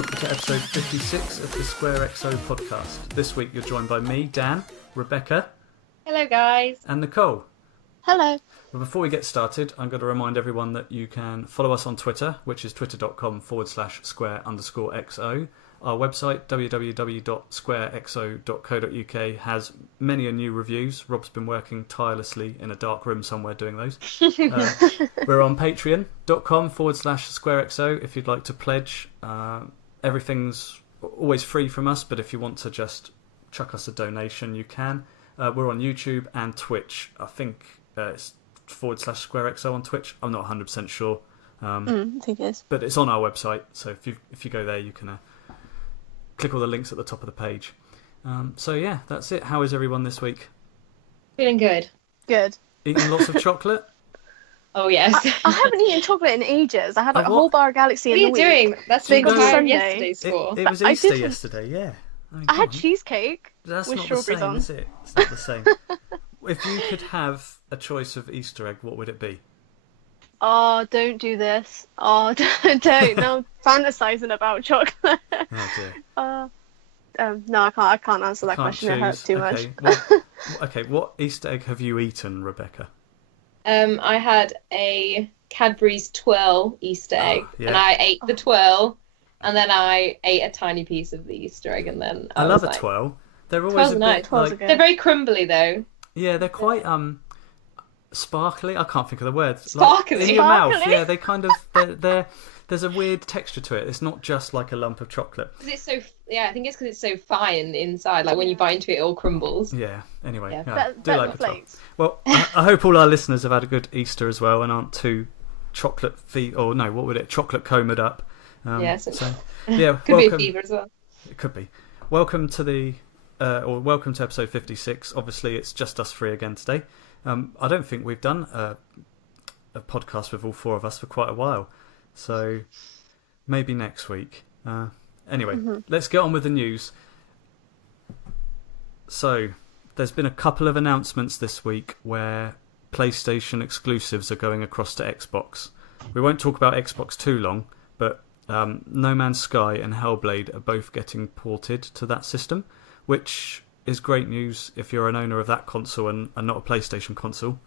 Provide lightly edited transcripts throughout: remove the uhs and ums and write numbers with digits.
welcome to episode 56 of the SquareXO podcast. This week you're joined by me, Dan, Rebecca. Hello guys. And Nicole. Hello. But before we get started, I'm going to remind everyone that you can follow us on Twitter, which is twitter.com/square_XO. Our website, www.squarexo.co.uk, has many a new reviews. Rob's been working tirelessly in a dark room somewhere doing those. We're on patreon.com/squarexo if you'd like to pledge. Everything's always free from us, but if you want to just chuck us a donation, you can. We're on YouTube and Twitch. I think it's /SquareXO on Twitch. I'm not 100% sure. I think it is. But it's on our website, so if you go there, you can click all the links at the top of the page. So yeah, that's it. How is everyone this week? Feeling good. Good. Eating lots of chocolate? Oh yes. I haven't eaten chocolate in ages. I had like a whole bar of Galaxy What are in you the week. doing? That's Big what on I had Sunday. yesterday's for. It was I Easter didn't- yesterday, yeah. mean, I had come on. cheesecake That's with not the strawberries same, on. is it? It's not the same. If you could have a choice of Easter egg, what would it be? Oh, don't do this. Oh, don't. Now I'm fantasizing about chocolate. Oh dear. No, I can't answer that Can't question. It hurts choose. too much. Okay, what Easter egg have you eaten, Rebecca? I had a Cadbury's twirl Easter egg, yeah. and I ate the twirl, and then I ate a tiny piece of the Easter egg, and then I was love a like, twirl. They're always Twirls a are bit nice. Twirls are like, good. They're very crumbly though. yeah, they're quite sparkly. I can't think of the word. Sparkly? Like, in your mouth. Sparkly? Yeah, they kind of there's a weird texture to it. It's not just like a lump of chocolate. 'Cause it's so I think it's because it's so fine inside. Like when you bite into it, it all crumbles. Yeah. Anyway, Yeah. yeah, do Better like a than twirl. flakes. Well, I hope all our listeners have had a good Easter as well and aren't too chocolate chocolate comed up. Yes. So, yeah, Could welcome. be a fever as well. It could be. Welcome to welcome to episode 56. Obviously, it's just us three again today. I don't think we've done a podcast with all four of us for quite a while, so maybe next week. Anyway, let's get on with the news. So, there's been a couple of announcements this week where PlayStation exclusives are going across to Xbox. We won't talk about Xbox too long, but No Man's Sky and Hellblade are both getting ported to that system, which is great news if you're an owner of that console and not a PlayStation console.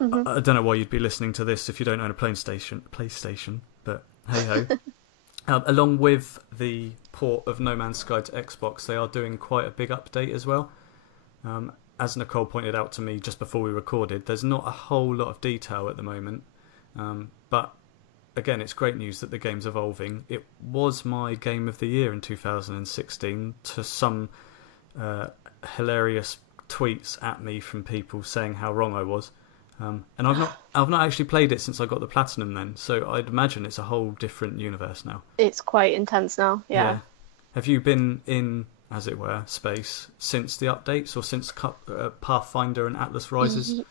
I don't know why you'd be listening to this if you don't own a PlayStation, but hey ho. Along with the port of No Man's Sky to Xbox, they are doing quite a big update as well. As Nicole pointed out to me just before we recorded, there's not a whole lot of detail at the moment, but again, it's great news that the game's evolving. It was my game of the year in 2016 to some hilarious tweets at me from people saying how wrong I was. And I've not actually played it since I got the platinum then, so I'd imagine it's a whole different universe now. It's quite intense now. Yeah. Have you been in, as it were, space since the updates or since Pathfinder and Atlas Rises?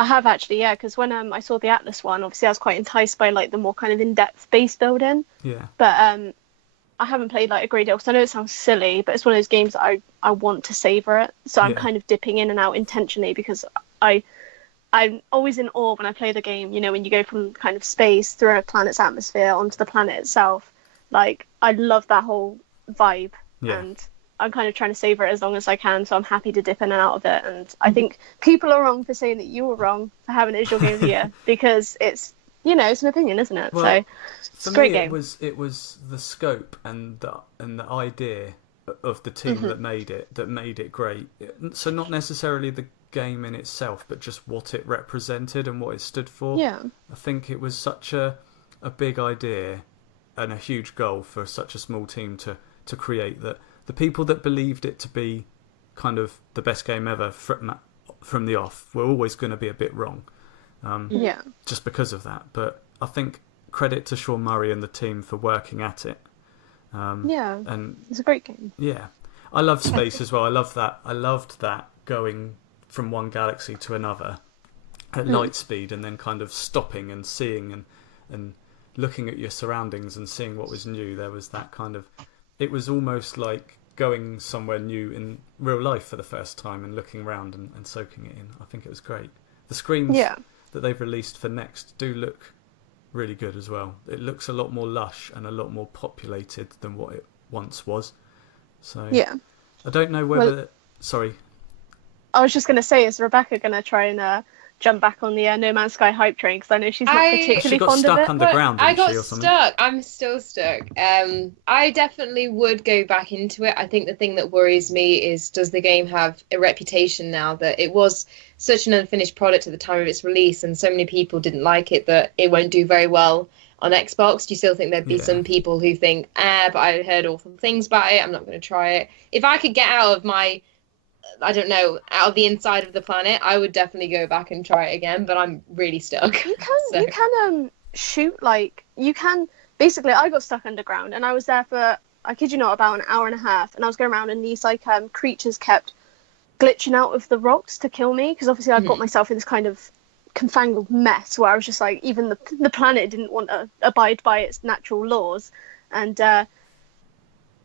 I have actually, yeah, because when I saw the Atlas one, obviously I was quite enticed by like the more kind of in-depth base building. Yeah. But I haven't played like a great deal because I know it sounds silly, but it's one of those games that I want to savor it. So I'm kind of dipping in and out intentionally because I'm always in awe when I play the game. You know, when you go from kind of space through a planet's atmosphere onto the planet itself. Like I love that whole vibe, and I'm kind of trying to savor it as long as I can. So I'm happy to dip in and out of it. And I think people are wrong for saying that you were wrong for having it as your game of the year because it's. You know, it's an opinion, isn't it? Well, so it's a great game. It was the scope and the idea of the team that made it great. So not necessarily the game in itself, but just what it represented and what it stood for. Yeah. I think it was such a big idea and a huge goal for such a small team to create that the people that believed it to be kind of the best game ever from the off were always going to be a bit wrong. Just because of that, but I think credit to Sean Murray and the team for working at it. And it's a great game. Yeah, I love space as well. I loved that going from one galaxy to another at light speed, and then kind of stopping and seeing and looking at your surroundings and seeing what was new. There was that kind of, it was almost like going somewhere new in real life for the first time and looking around and soaking it in. I think it was great. The screens that they've released for Next do look really good as well. It looks a lot more lush and a lot more populated than what it once was. So Yeah. I don't know whether. Well, Sorry. I was just going to say, is Rebecca going to try and jump back on the No Man's Sky hype train? Because I know she's not She particularly got fond of stuck it. underground, I didn't got she, or something? stuck. I'm still stuck. I definitely would go back into it. I think the thing that worries me is, does the game have a reputation now that it was such an unfinished product at the time of its release, and so many people didn't like it that it won't do very well on Xbox? Do you still think there'd be some people who think, but I heard awful things about it, I'm not going to try it? If I could get out of my, I don't know, out of the inside of the planet, I would definitely go back and try it again, but I'm really stuck. You can shoot, like, you can, basically, I got stuck underground, and I was there for, I kid you not, about an hour and a half, and I was going around, and these, like, creatures kept glitching out of the rocks to kill me, because obviously I got myself in this kind of confangled mess where I was just like, even the planet didn't want to abide by its natural laws, and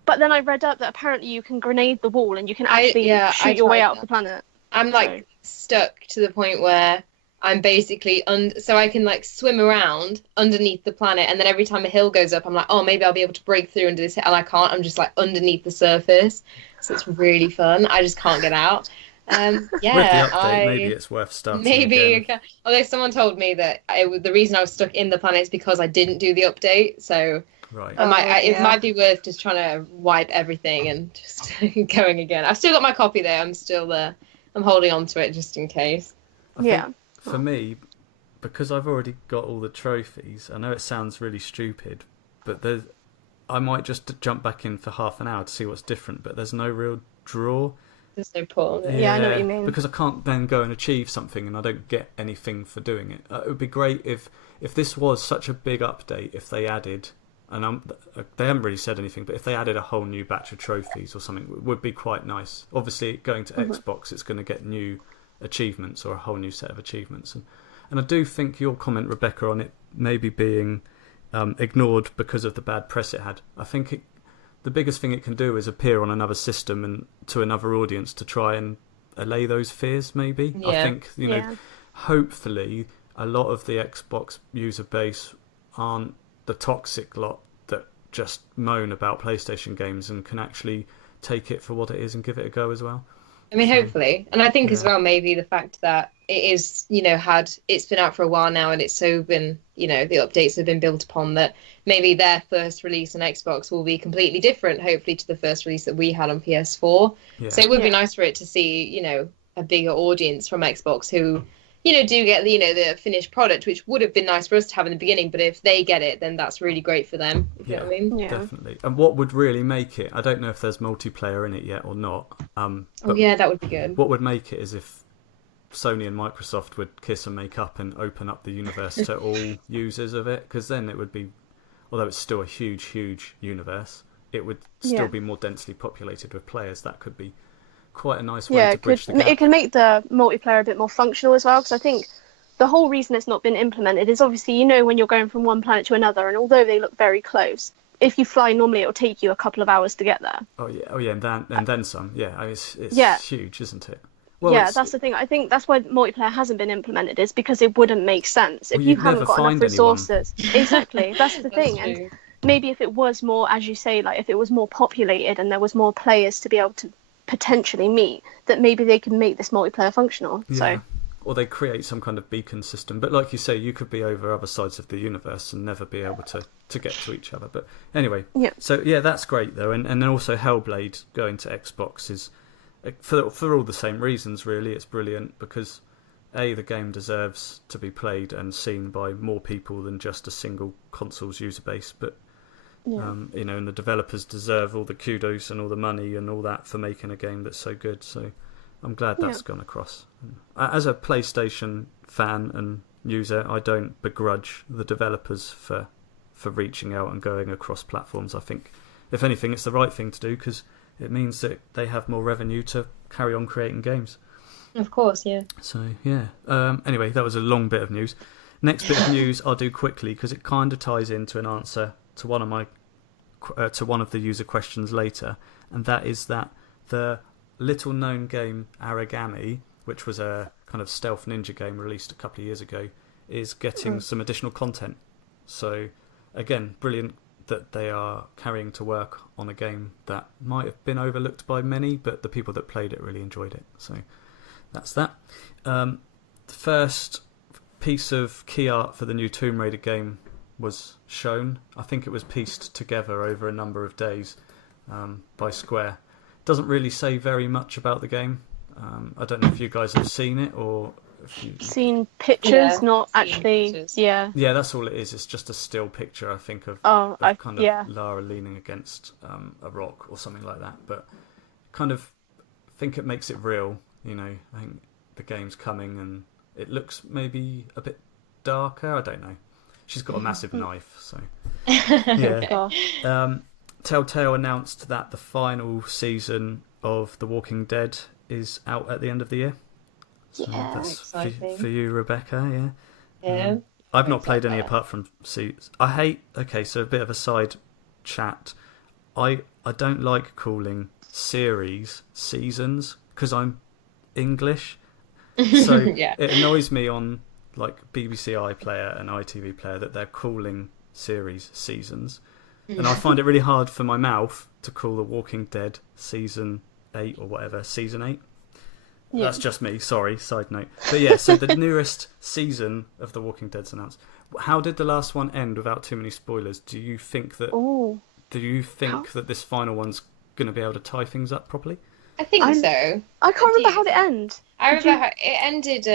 but then I read up that apparently you can grenade the wall and you can actually shoot your way out of the planet. I'm like stuck to the point where I'm basically so I can like swim around underneath the planet, and then every time a hill goes up, I'm like, oh, maybe I'll be able to break through under this hill, and I can't. I'm just like underneath the surface, so it's really fun. I just can't get out. Yeah, with the update, maybe it's worth starting. Maybe, again. Although someone told me that the reason I was stuck in the planet is because I didn't do the update, so right. It might be worth just trying to wipe everything and just going again. I've still got my copy there. I'm still there. I'm holding on to it just in case. I think for me, because I've already got all the trophies, I know it sounds really stupid, but I might just jump back in for half an hour to see what's different, but there's no real draw. There's no point. Yeah, I know what you mean. Because I can't then go and achieve something and I don't get anything for doing it. It would be great if this was such a big update, if they added, and they haven't really said anything, but if they added a whole new batch of trophies or something, it would be quite nice. Obviously, going to Xbox, it's going to get new achievements or a whole new set of achievements. And I do think your comment, Rebecca, on it maybe being ignored because of the bad press it had, I think the biggest thing it can do is appear on another system and to another audience to try and allay those fears, maybe. Yeah. I think, hopefully a lot of the Xbox user base aren't the toxic lot that just moan about PlayStation games and can actually take it for what it is and give it a go as well. I mean, hopefully. And I think as well, maybe the fact that it is, it's been out for a while now and it's so been, the updates have been built upon that maybe their first release on Xbox will be completely different, hopefully, to the first release that we had on PS4. Yeah. So it would be nice for it to see, a bigger audience from Xbox who, do get the finished product, which would have been nice for us to have in the beginning. But if they get it, then that's really great for them. You know what I mean? Yeah, definitely. And what would really make it, I don't know if there's multiplayer in it yet or not. That would be good. What would make it is if Sony and Microsoft would kiss and make up and open up the universe to all users of it, because then it would be, although it's still a huge, huge universe, it would still be more densely populated with players. That could be quite a nice way to bridge the gap. It can make the multiplayer a bit more functional as well, because I think the whole reason it's not been implemented is obviously, when you're going from one planet to another, and although they look very close, if you fly normally, it'll take you a couple of hours to get there. Oh yeah, and then some. Yeah, I mean, it's huge, isn't it? Well, that's the thing. I think that's why multiplayer hasn't been implemented, is because it wouldn't make sense if you haven't got enough resources. Exactly, that's the thing. True. And maybe if it was more, as you say, like if it was more populated and there was more players to be able to potentially meet, that maybe they could make this multiplayer functional. Yeah. Or they create some kind of beacon system. But like you say, you could be over other sides of the universe and never be able to get to each other. But anyway, so that's great though. And then also Hellblade going to Xbox is, for all the same reasons really, it's brilliant because the game deserves to be played and seen by more people than just a single console's user base. But and the developers deserve all the kudos and all the money and all that for making a game that's so good. So I'm glad that's gone across. As a PlayStation fan and user, I don't begrudge the developers for reaching out and going across platforms. I think, if anything, it's the right thing to do because it means that they have more revenue to carry on creating games. Of course, yeah. So, anyway, that was a long bit of news. Next bit of news I'll do quickly because it kind of ties into an answer to one of the user questions later, and that is that the little-known game Aragami, which was a kind of stealth ninja game released a couple of years ago, is getting some additional content. So again, brilliant that they are carrying to work on a game that might have been overlooked by many, but the people that played it really enjoyed it. So that's that. The first piece of key art for the new Tomb Raider game was shown. I think it was pieced together over a number of days by Square. Doesn't really say very much about the game. I don't know if you guys have seen it or if you... Seen pictures, not actually. Pictures. Yeah. Yeah, that's all it is. It's just a still picture, I think, of Lara leaning against a rock or something like that. But kind of think it makes it real. You know, I think the game's coming and it looks maybe a bit darker. I don't know. She's got a massive knife, so yeah. Telltale announced that the final season of The Walking Dead is out at the end of the year. So that's exciting. for you, Rebecca. Yeah. I've not played any apart from I hate. Okay, so a bit of a side chat. I don't like calling series seasons because I'm English. So it annoys me on like BBC iPlayer and ITV Player that they're calling series seasons, and I find it really hard for my mouth to call The Walking Dead season 8 or whatever season 8. Yeah. That's just me. Sorry, side note. But yeah, so the newest season of The Walking Dead's announced. How did the last one end without too many spoilers? Do you think that? That this final one's going to be able to tie things up properly? I think so. I can't remember how it ended. I remember how it ended.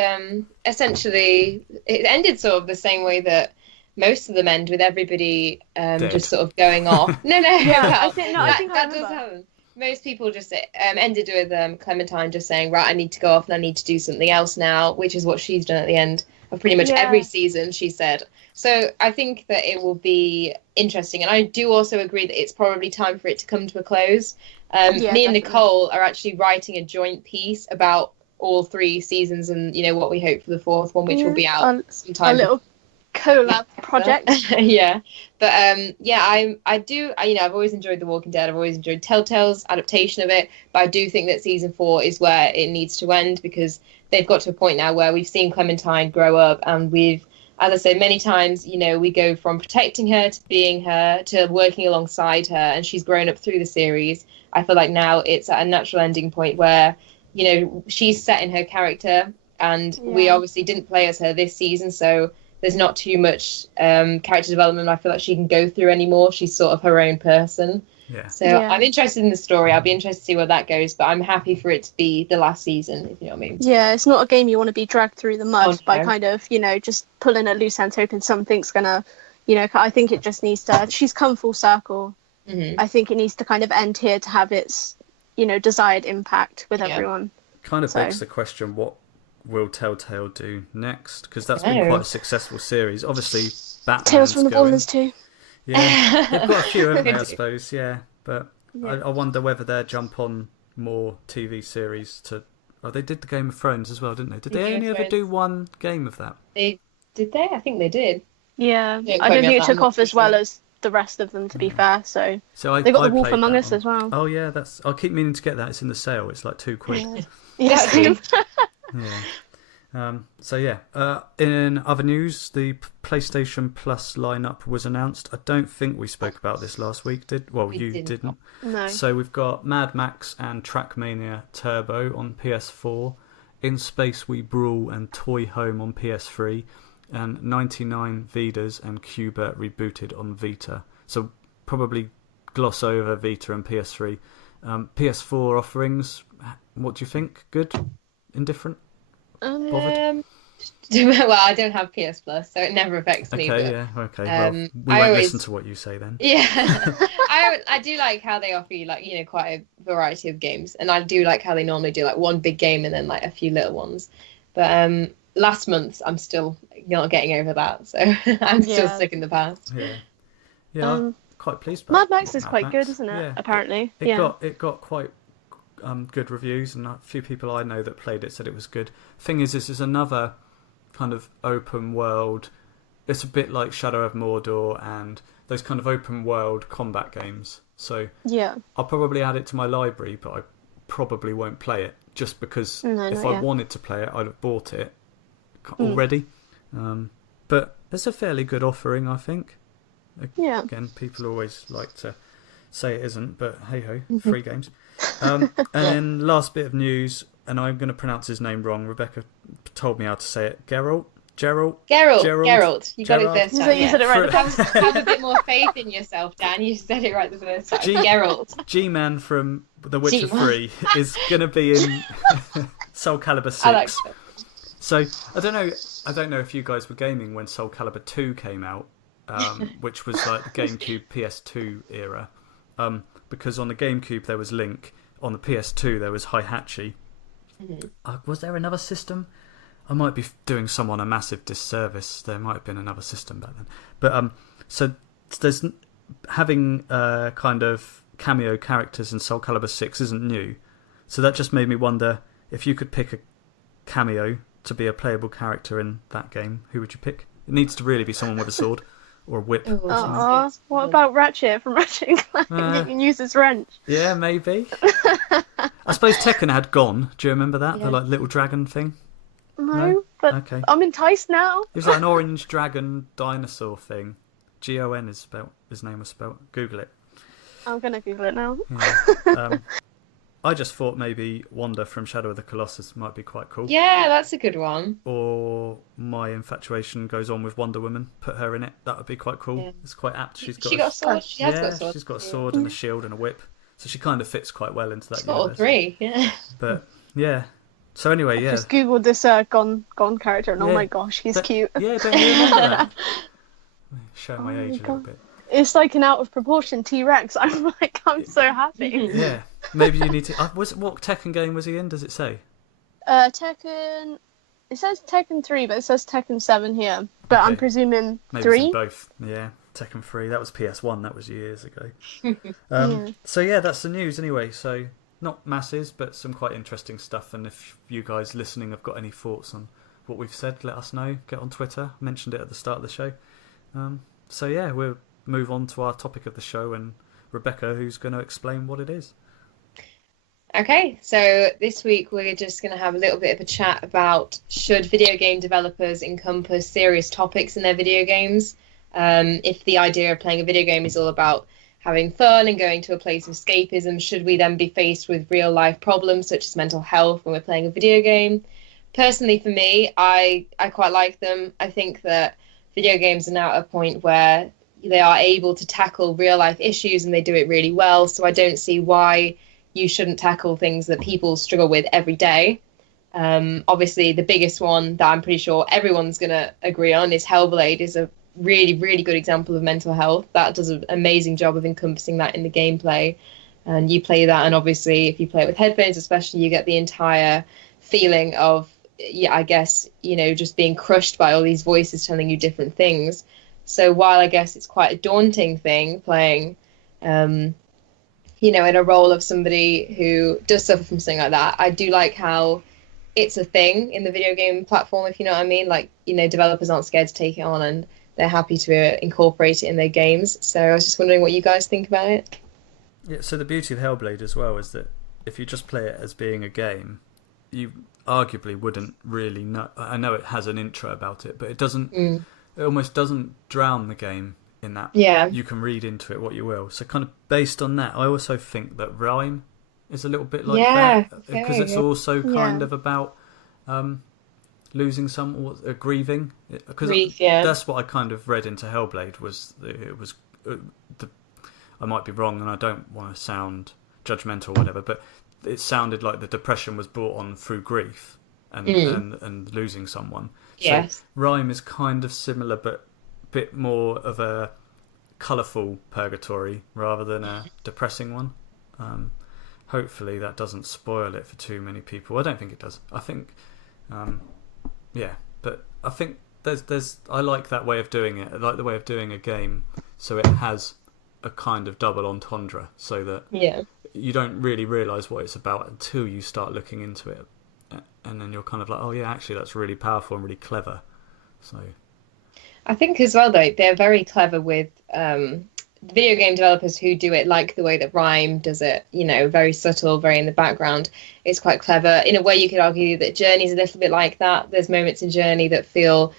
Essentially, it ended sort of the same way that most of them end, with everybody just sort of going off. No. Yeah, I think that does happen. Most people just ended with Clementine just saying, right, I need to go off and I need to do something else now, which is what she's done at the end of pretty much every season, she said. So I think that it will be interesting. And I do also agree that it's probably time for it to come to a close. Me and definitely. Nicole are actually writing a joint piece about all 3 seasons and, you know, what we hope for the 4th one, which will be out sometime. A little collab project. Yeah. But I've always enjoyed The Walking Dead. I've always enjoyed Telltale's adaptation of it, but I do think that season 4 is where it needs to end, because they've got to a point now where we've seen Clementine grow up, and we've, as I said many times, you know, we go from protecting her to being her to working alongside her, and she's grown up through the series. I feel like now it's at a natural ending point where, you know, she's set in her character, and we obviously didn't play as her this season, so there's not too much character development I feel like she can go through anymore. She's sort of her own person. Yeah. So I'm interested in the story. I'll be interested to see where that goes, but I'm happy for it to be the last season, if you know what I mean. Yeah, it's not a game you want to be dragged through the mud by kind of, you know, just pulling a loose end hoping something's going to, you know, I think it just needs to, she's come full circle. Mm-hmm. I think it needs to kind of end here to have its, you know, desired impact with everyone. Kind of begs the question, what will Telltale do next? Because that's been quite a successful series. Obviously, Batman's Tales from the going. Borderlands too. Yeah, they've got a few, haven't they, I suppose, but I wonder whether they'll jump on more TV series to... Oh, they did the Game of Thrones as well, didn't they? Did they only ever do one game of that? Did they? I think they did. Yeah, I don't think it took off as well as the rest of them, to be fair, so they got The Wolf Among Us as well. Oh yeah, I keep meaning to get that. It's in the sale. It's like £2. Yeah. In other news, the PlayStation Plus lineup was announced. I don't think we spoke about this last week, did? Well, you didn't. No. So we've got Mad Max and Trackmania Turbo on PS4, In Space We Brawl and Toy Home on PS3, and 99 Vidas and Cuba Rebooted on Vita. So probably gloss over Vita and PS3. PS4 offerings, what do you think? Good? Indifferent? Bothered? Well, I don't have PS Plus, so it never affects me. Okay. Well, we won't listen to what you say then. Yeah, I do like how they offer you, like, you know, quite a variety of games, and I do like how they normally do like one big game and then like a few little ones. But last month, I'm still not getting over that, so I'm still stuck in the past. Yeah. I'm quite pleased. Mad Max is quite good, isn't it? Yeah. Apparently, it got quite good reviews, and a few people I know that played it said it was good. Thing is, this is another kind of open world. It's a bit like Shadow of Mordor and those kind of open world combat games. So I'll probably add it to my library, but I probably won't play it just because if I wanted to play it, I'd have bought it already. But It's a fairly good offering, I think. Yeah. Again, people always like to say it isn't, but hey ho, free games. And then last bit of news, and I'm going to pronounce his name wrong. Rebecca told me how to say it. Geralt. Geralt. You got it first time. You said it right. Have a bit more faith in yourself, Dan. You said it right the first time. Geralt. G-Man from The Witcher 3 is going to be in Soul Calibur 6. I like that. So I don't know if you guys were gaming when Soul Calibur 2 came out, which was like the GameCube PS2 era. Because on the GameCube there was Link, on the PS2 there was Heihachi. Was there another system? I might be doing someone a massive disservice. There might have been another system back then. But so there's having kind of cameo characters in Soul Calibur 6 isn't new. So that just made me wonder, if you could pick a cameo to be a playable character in that game, who would you pick? It needs to really be someone with a sword or a whip. What about Ratchet from Ratchet and Clank? You can use his wrench. Yeah, maybe. I suppose Tekken had Gon. Do you remember that? Yeah. The like little dragon thing? No, but Okay. I'm enticed now. It was like an orange dragon dinosaur thing. Gon is spelt. His name was spelt. Google it. I'm gonna Google it now. Yeah. I just thought maybe Wanda from Shadow of the Colossus might be quite cool. Yeah, that's a good one. Or my infatuation goes on with Wonder Woman. Put her in it. That would be quite cool. Yeah. It's quite apt. She's got She got a sword. She has got a sword. she's got a sword and a shield and a whip. So she kind of fits quite well into that She's got all universe. three. Yeah. But yeah. So anyway, yeah. Just googled this Gon character, and oh Yeah. my gosh, he's cute. Yeah, don't you remember that? Showing my age a little bit. It's like an out of proportion T-Rex. I'm so happy. Yeah. Maybe you need to. What Tekken game was he in? Does it say? Tekken. It says Tekken 3, but it says Tekken 7 here. But I'm Okay. presuming Maybe 3. it's in both. Yeah. Tekken 3. That was PS1. That was years ago. Yeah. So yeah, that's the news anyway. So not masses, but some quite interesting stuff. And if you guys listening have got any thoughts on what we've said, let us know. Get on Twitter. I mentioned it at the start of the show. So yeah, we'll move on to our topic of the show, and Rebecca, who's going to explain what it is. Okay, so this week we're just going to have a little bit of a chat about, should video game developers encompass serious topics in their video games? If the idea of playing a video game is all about having fun and going to a place of escapism, should we then be faced with real life problems such as mental health when we're playing a video game? Personally, for me, I quite like them. I think that video games are now at a point where they are able to tackle real life issues, and they do it really well. So I don't see why you shouldn't tackle things that people struggle with every day. Obviously, the biggest one that I'm pretty sure everyone's going to agree on is Hellblade is a really, really good example of mental health. That does an amazing job of encompassing that in the gameplay. And you play that, and obviously if you play it with headphones especially, you get the entire feeling of, yeah, I guess, just being crushed by all these voices telling you different things. So while I guess it's quite a daunting thing playing, in a role of somebody who does suffer from something like that, I do like how it's a thing in the video game platform, if you know what I mean. Like, developers aren't scared to take it on, and they're happy to incorporate it in their games. So I was just wondering what you guys think about it. Yeah. So the beauty of Hellblade as well is that if you just play it as being a game, you arguably wouldn't really know. I know it has an intro about it, but it doesn't. It almost doesn't drown the game in that. Yeah. You can read into it what you will. So kind of based on that, I also think that Rhyme is a little bit like that, because it's also kind of about losing someone, or grieving. Because that's what I kind of read into Hellblade, was it was I might be wrong, and I don't want to sound judgmental or whatever, but it sounded like the depression was brought on through grief and losing someone. Yes. So Rhyme is kind of similar, but a bit more of a colourful purgatory rather than a depressing one. Hopefully that doesn't spoil it for too many people. I don't think it does. I think, but I think I like that way of doing it. I like the way of doing a game so it has a kind of double entendre, so that you don't really realise what it's about until you start looking into it. And then you're kind of like, oh yeah, actually that's really powerful and really clever. So I think as well, though, they're very clever with video game developers who do it like the way that Rhyme does it, very subtle, very in the background. It's quite clever. In a way, you could argue that Journey's a little bit like that. There's moments in Journey that feel,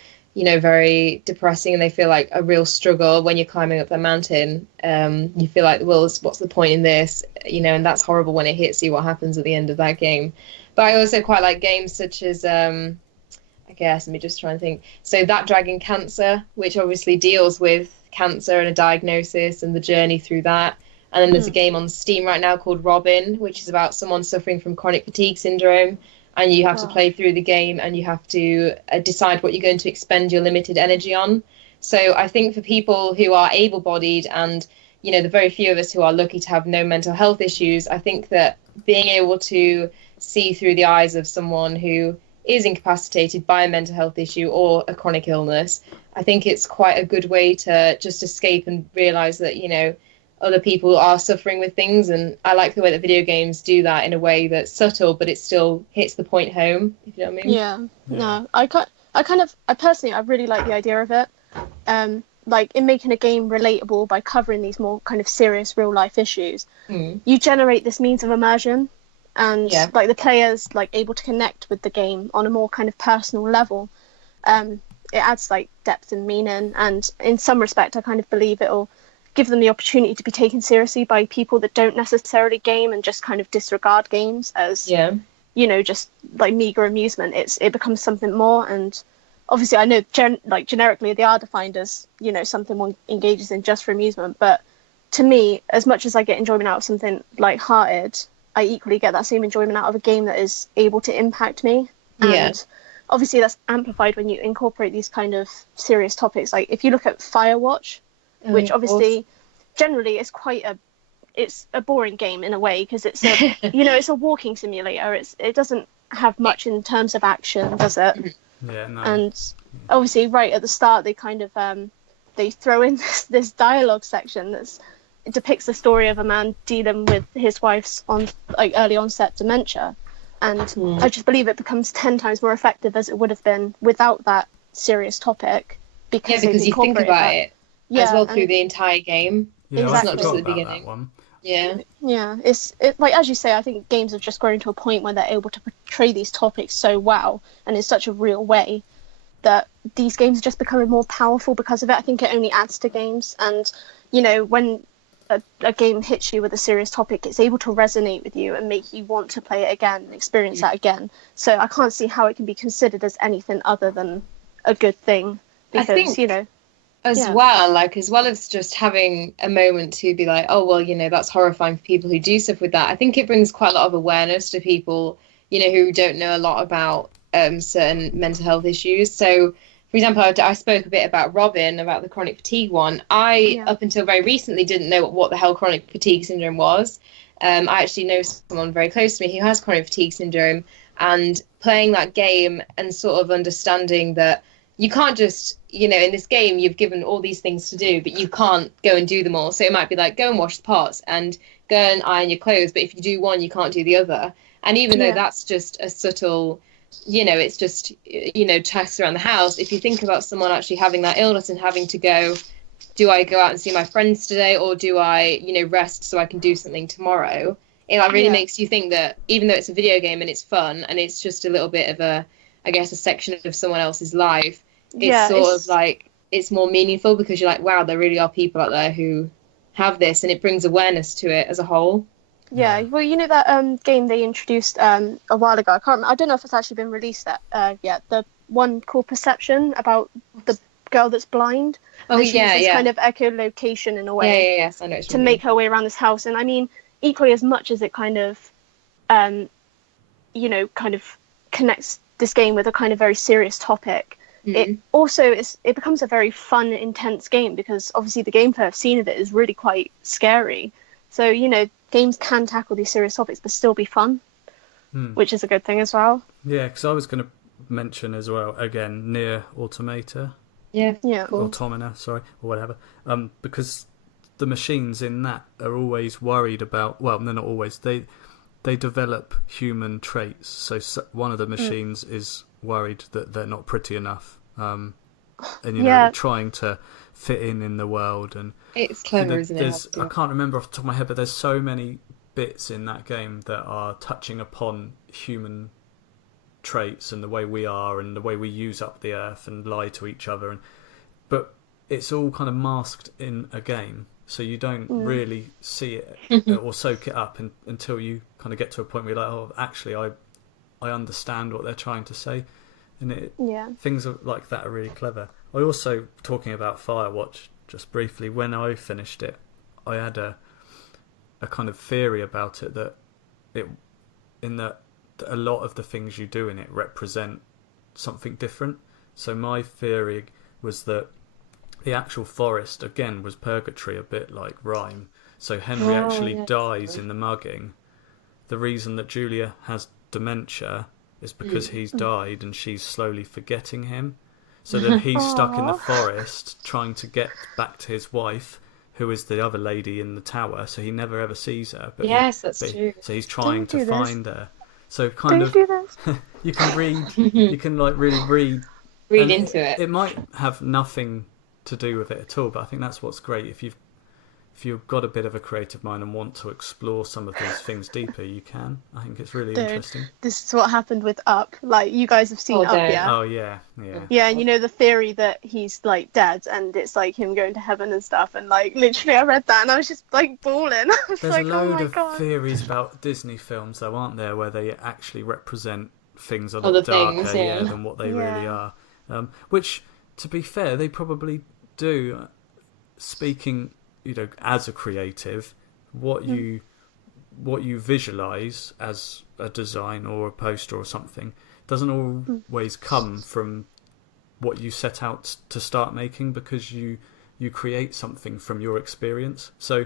very depressing, and they feel like a real struggle when you're climbing up the mountain. You feel like, well, what's the point in this? And that's horrible when it hits you, what happens at the end of that game. But I also quite like games such as, I guess, let me just try and think. So That Dragon Cancer, which obviously deals with cancer and a diagnosis and the journey through that. And then there's a game on Steam right now called Robin, which is about someone suffering from chronic fatigue syndrome. And you have to play through the game, and you have to decide what you're going to expend your limited energy on. So I think for people who are able-bodied, and the very few of us who are lucky to have no mental health issues, I think that being able to see through the eyes of someone who is incapacitated by a mental health issue or a chronic illness, I think it's quite a good way to just escape and realize that other people are suffering with things. And I like the way that video games do that in a way that's subtle, but it still hits the point home, if you know what I mean. Yeah. No, I personally, I really like the idea of it. Like in making a game relatable by covering these more kind of serious real life issues, you generate this means of immersion, and like the players like able to connect with the game on a more kind of personal level. It adds like depth and meaning, and in some respect, I kind of believe it'll give them the opportunity to be taken seriously by people that don't necessarily game and just kind of disregard games as just like meager amusement. It becomes something more. And obviously I know generically they are defined as something one engages in just for amusement, but to me, as much as I get enjoyment out of something light-hearted, I equally get that same enjoyment out of a game that is able to impact me. And obviously that's amplified when you incorporate these kind of serious topics. Like if you look at Firewatch, which obviously generally is it's a boring game in a way, because it's a it's a walking simulator. It doesn't have much in terms of action, does it? Yeah, no. And obviously right at the start they kind of they throw in this dialogue section it depicts the story of a man dealing with his wife's early onset dementia, and I just believe it becomes 10 times more effective as it would have been without that serious topic, because you think about it as well through the entire game. Yeah, it's not just at the beginning. That one. Yeah, it's like, as you say, I think games have just grown to a point where they're able to portray these topics so well and in such a real way that these games are just becoming more powerful because of it. I think it only adds to games, and when a game hits you with a serious topic, it's able to resonate with you and make you want to play it again and experience that again. So I can't see how it can be considered as anything other than a good thing, because I think, as well as just having a moment to be like, oh well, that's horrifying for people who do stuff with that. I think it brings quite a lot of awareness to people who don't know a lot about certain mental health issues. So for example, I spoke a bit about Robin, about the chronic fatigue one. Up until very recently didn't know what the hell chronic fatigue syndrome was. I actually know someone very close to me who has chronic fatigue syndrome, and playing that game and sort of understanding that you can't just, in this game, you've given all these things to do, but you can't go and do them all. So it might be like, go and wash the pots and go and iron your clothes. But if you do one, you can't do the other. And even though that's just a subtle, it's just, tasks around the house. If you think about someone actually having that illness and having to go, do I go out and see my friends today, or do I, rest so I can do something tomorrow? It really makes you think that even though it's a video game and it's fun and it's just a little bit of a section of someone else's life, it's like it's more meaningful, because you're like, wow, there really are people out there who have this, and it brings awareness to it as a whole. Yeah, well, that game they introduced a while ago. I don't know if it's actually been released yet. The one called Perception, about the girl that's blind. Oh, and she uses kind of echolocation in a way. Yes, I know. To make her way around this house, and I mean, equally as much as it kind of, kind of connects this game with a kind of very serious topic. It also it becomes a very fun, intense game, because obviously the gameplay I've seen of it is really quite scary. So games can tackle these serious topics but still be fun, which is a good thing as well. Yeah, because I was going to mention as well, again, Near Automata. Yeah. Cool. Automata, sorry, or whatever. Because the machines in that are always worried about. Well, they're not always. They develop human traits. So one of the machines is worried that they're not pretty enough, and trying to fit in the world. And it's clever, isn't it? I can't remember off the top of my head, but there's so many bits in that game that are touching upon human traits and the way we are and the way we use up the earth and lie to each other, but it's all kind of masked in a game, so you don't really see it or soak it up until you kind of get to a point where you're like, oh, actually I understand what they're trying to say, and things like that are really clever. I also, talking about Firewatch just briefly, when I finished it, I had a kind of theory about it that a lot of the things you do in it represent something different. So my theory was that the actual forest, again, was purgatory, a bit like Rhyme. So Henry actually dies in the mugging. The reason that Julia has dementia is because he's died and she's slowly forgetting him. So then he's stuck in the forest trying to get back to his wife, who is the other lady in the tower, so he never ever sees her. But that's true. So he's trying to find her. So you can read, you can like really read into it. It might have nothing to do with it at all, but I think that's what's great. If you've got a bit of a creative mind and want to explore some of these things deeper, you can. I think it's really interesting. This is what happened with Up. Like, you guys have seen Up, yeah? Oh, yeah. Yeah, and you know the theory that he's, like, dead and it's, like, him going to heaven and stuff. And, like, literally I read that and I was just, like, bawling. There's like, a load of theories about Disney films, though, aren't there, where they actually represent things a lot darker than what they really are. Which, to be fair, they probably do. Speaking, as a creative, what you visualize as a design or a poster or something doesn't always come from what you set out to start making, because you create something from your experience. So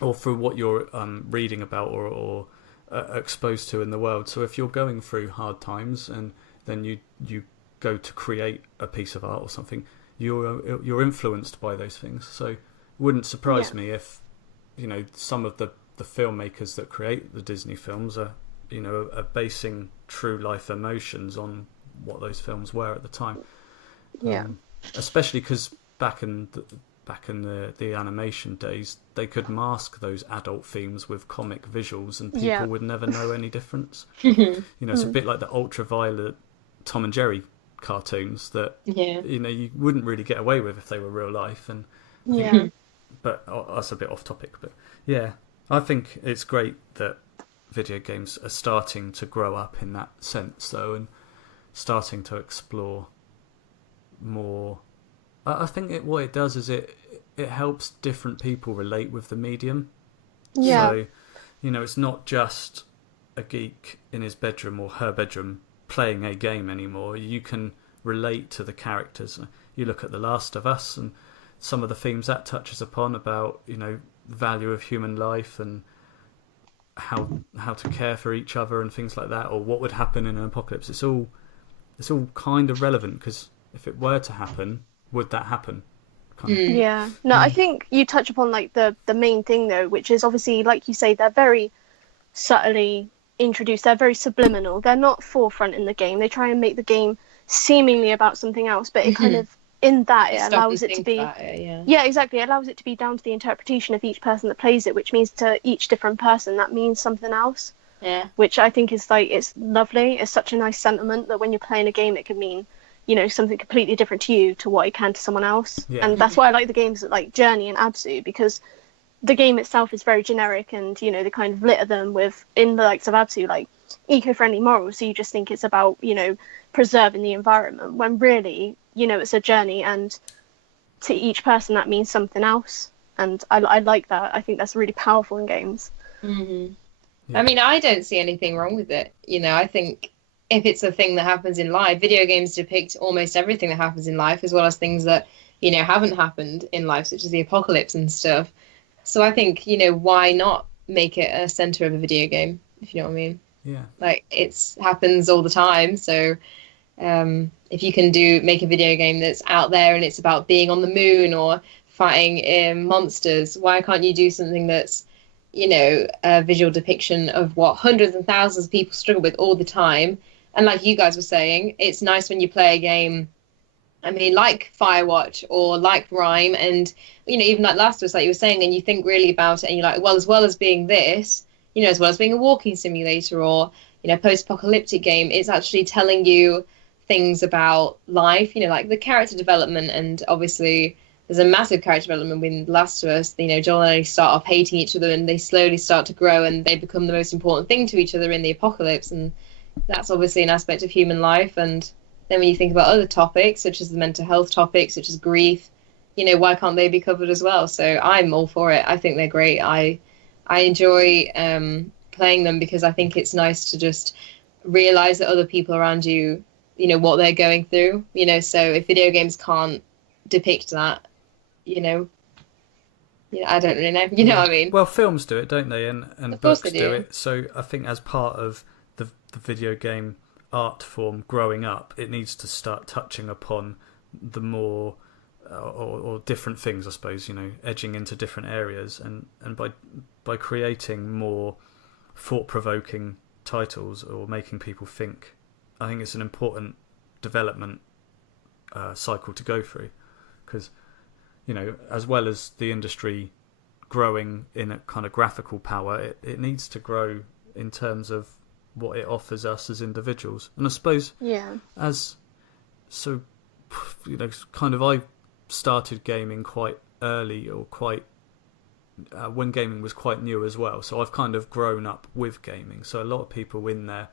or through what you're reading about or exposed to in the world. So if you're going through hard times and then you go to create a piece of art or something, you're influenced by those things. So it wouldn't surprise me if some of the filmmakers that create the Disney films are basing true life emotions on what those films were at the time. Especially because back in the animation days, they could mask those adult themes with comic visuals and people would never know any difference. It's a bit like the ultraviolet Tom and Jerry cartoons that you wouldn't really get away with if they were real life. And but that's a bit off topic. But I think it's great that video games are starting to grow up in that sense, though, and starting to explore more. I think what it does is it helps different people relate with the medium. So it's not just a geek in his bedroom or her bedroom playing a game anymore. You can relate to the characters. You look at The Last of Us and some of the themes that touches upon about the value of human life and how to care for each other and things like that, or what would happen in an apocalypse. It's all kind of relevant, because if it were to happen, would that happen? I think you touch upon like the main thing though, which is obviously, like you say, they're very subtly introduced. They're very subliminal. They're not forefront in the game. They try and make the game seemingly about something else, but it kind of, in that, it allows it to be exactly, it allows it to be down to the interpretation of each person that plays it, which means to each different person that means something else, which I think is like, it's lovely. It's such a nice sentiment that when you're playing a game, it can mean something completely different to you to what it can to someone else. And that's why I like the games like Journey and Absu, because the game itself is very generic, and they kind of litter them with, in the likes of Absu, like eco-friendly morals. So you just think it's about preserving the environment, when really it's a journey, and to each person that means something else. And I like that. I think that's really powerful in games. I mean, I don't see anything wrong with it. I think if it's a thing that happens in life, video games depict almost everything that happens in life, as well as things that haven't happened in life, such as the apocalypse and stuff. So I think why not make it a center of a video game, if you know what I mean? Like, it happens all the time. So if you can make a video game that's out there and it's about being on the moon or fighting monsters, why can't you do something that's a visual depiction of what hundreds and thousands of people struggle with all the time? And like you guys were saying, it's nice when you play a game, I mean, like Firewatch or like Rhyme, and even like Last of Us, like you were saying, and you think really about it, and you're like, well, as well as being this, as well as being a walking simulator, or post-apocalyptic game, it's actually telling you things about life, like the character development. And obviously there's a massive character development with The Last of Us. Joel and Ellie start off hating each other, and they slowly start to grow, and they become the most important thing to each other in the apocalypse. And that's obviously an aspect of human life. And then when you think about other topics, such as the mental health topics, such as grief, why can't they be covered as well? So I'm all for it. I think they're great. I enjoy playing them because I think it's nice to just realize that other people around you, what they're going through. So if video games can't depict that, I don't really know. You know what I mean? Well, films do it, don't they? And Of course books they do. it. So I think as part of the video game art form growing up, it needs to start touching upon the more or different things, I suppose, edging into different areas, and by creating more thought-provoking titles or making people think, I think it's an important development cycle to go through, because as well as the industry growing in a kind of graphical power, it needs to grow in terms of what it offers us as individuals. And I suppose kind of I started gaming quite early, or quite when gaming was quite new as well, so I've kind of grown up with gaming. So a lot of people in their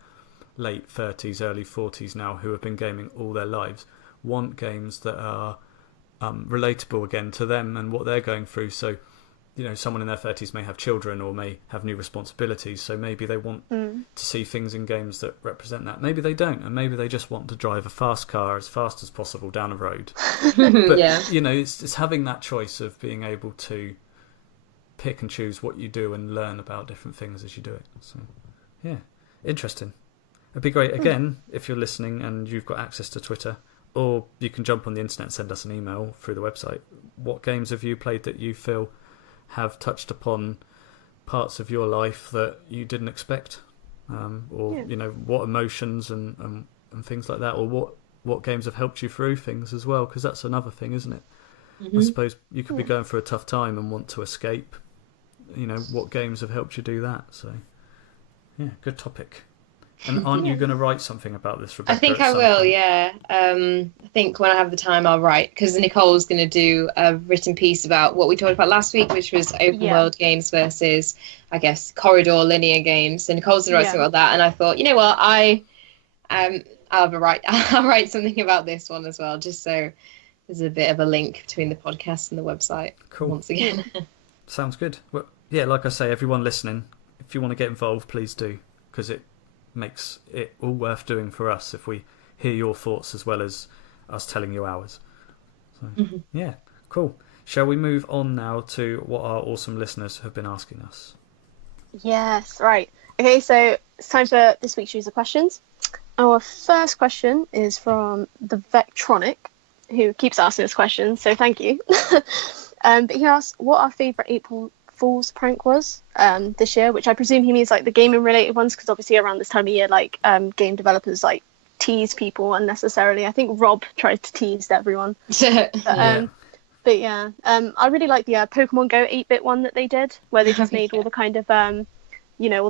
late 30s, early 40s now, who have been gaming all their lives, want games that are relatable again to them and what they're going through. So someone in their 30s may have children or may have new responsibilities, so maybe they want to see things in games that represent that. Maybe they don't, and maybe they just want to drive a fast car as fast as possible down a road. But it's having that choice of being able to pick and choose what you do and learn about different things as you do it. So yeah, interesting. It'd be great, again, if you're listening and you've got access to Twitter, or you can jump on the internet and send us an email through the website. What games have you played that you feel have touched upon parts of your life that you didn't expect, what emotions and things like that, or what games have helped you through things as well, because that's another thing, isn't it? I suppose you could be going through a tough time and want to escape. What games have helped you do that? So yeah, good topic. And aren't you going to write something about this, Rebecca? I think I will, yeah. I think when I have the time, I'll write, because Nicole's going to do a written piece about what we talked about last week, which was open world games versus, I guess, corridor linear games. So Nicole's going to write something about that, and I thought, what, I'll write something about this one as well, just so there's a bit of a link between the podcast and the website. Cool. Once again. Sounds good. Well, yeah, like I say, everyone listening, if you want to get involved, please do, because it makes it all worth doing for us if we hear your thoughts as well as us telling you ours. So, yeah, cool. Shall we move on now to what our awesome listeners have been asking us? Yes, right. Okay, so it's time for this week's user questions. Our first question is from the Vectronic, who keeps asking us questions, so thank you. But he asks what our favourite April Fool's prank was this year, which I presume he means like the gaming related ones, because obviously around this time of year, like game developers like tease people unnecessarily. I think Rob tried to tease everyone. But yeah, I really like the Pokemon Go 8-bit one that they did, where they just made all the kind of all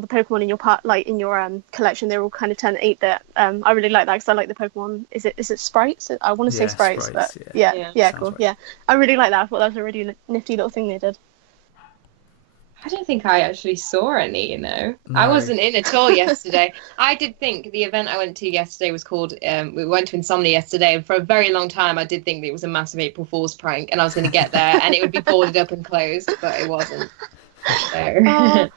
the Pokemon in your in your collection, they're all kind of turned 8-bit. I really like that, because I like the Pokemon. Is it sprites? I want to say sprites, but yeah, cool. Right. Yeah, I really like that. I thought that was a really nifty little thing they did. I don't think I actually saw any, No. I wasn't in at all yesterday. I did think the event I went to yesterday was called, we went to Insomnia yesterday, and for a very long time I did think that it was a massive April Fool's prank, and I was going to get there and it would be boarded up and closed, but it wasn't. So.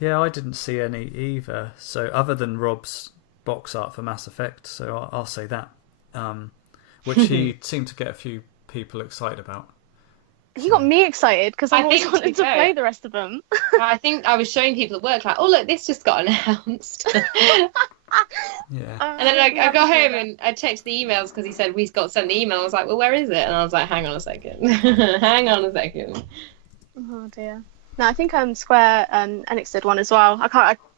Yeah, I didn't see any either. So other than Rob's box art for Mass Effect, so I'll say that, which he seemed to get a few people excited about. He got me excited because I always wanted to play the rest of them. I think I was showing people at work, like, oh look, this just got announced. Yeah. And then I got home and I checked the emails, because he said we got sent the email. I was like, well, where is it? And I was like, hang on a second. Oh dear. No, I think Square Enix did one as well. I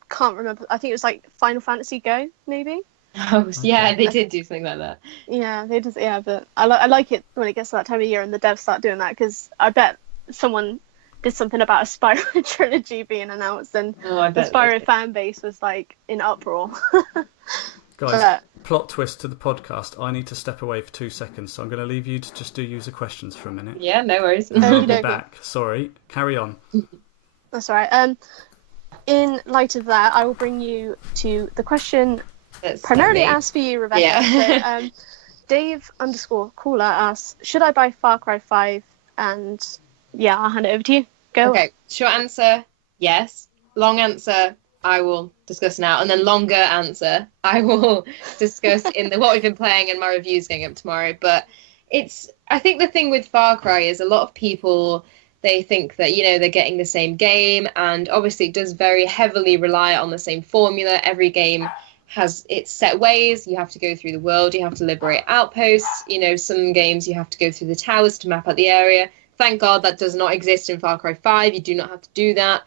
can't remember. I think it was like Final Fantasy Go, maybe. Oh yeah, they did do something like that. Yeah, they just but I like it when it gets to that time of year and the devs start doing that, because I bet someone did something about a Spyro trilogy being announced, and I the bet Spyro fan base was like in uproar. Guys, plot twist to the podcast. I need to step away for 2 seconds, so I'm going to leave you to just do user questions for a minute. Yeah, no worries. I'll be back. Sorry. Carry on. That's all right. In light of that, I will bring you to the question primarily asked for you, Rebecca. Yeah. So, Dave_Caller asks, should I buy Far Cry 5? And yeah, I'll hand it over to you. Go. Okay, short answer, yes. Long answer, I will discuss now. And then longer answer, I will discuss in what we've been playing and my review's going up tomorrow. But I think the thing with Far Cry is a lot of people, they think that, they're getting the same game. And obviously it does very heavily rely on the same formula. Every game has its set ways. You have to go through the world. You have to liberate outposts. Some games you have to go through the towers to map out the area. Thank God that does not exist in Far Cry 5. You do not have to do that.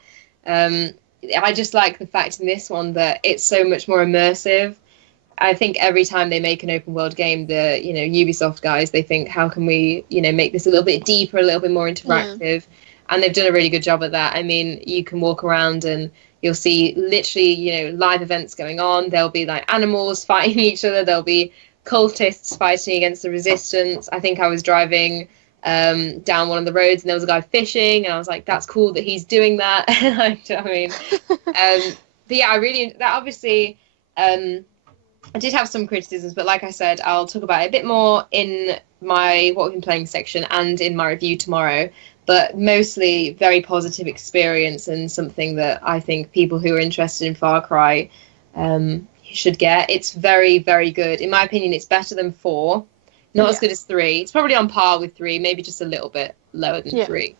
I just like the fact in this one that it's so much more immersive. I think every time they make an open world game, the Ubisoft guys, they think, how can we make this a little bit deeper, a little bit more interactive, and they've done a really good job at that. I mean, you can walk around and you'll see literally live events going on. There'll be like animals fighting each other. There'll be cultists fighting against the resistance. I think I was driving down one of the roads and there was a guy fishing, and I was like, that's cool that he's doing that. But yeah, obviously I did have some criticisms, but like I said, I'll talk about it a bit more in my what we've been playing section and in my review tomorrow. But mostly very positive experience, and something that I think people who are interested in Far Cry should get. It's very, very good. In my opinion, it's better than 4. Not as good as 3. It's probably on par with 3, maybe just a little bit lower than 3.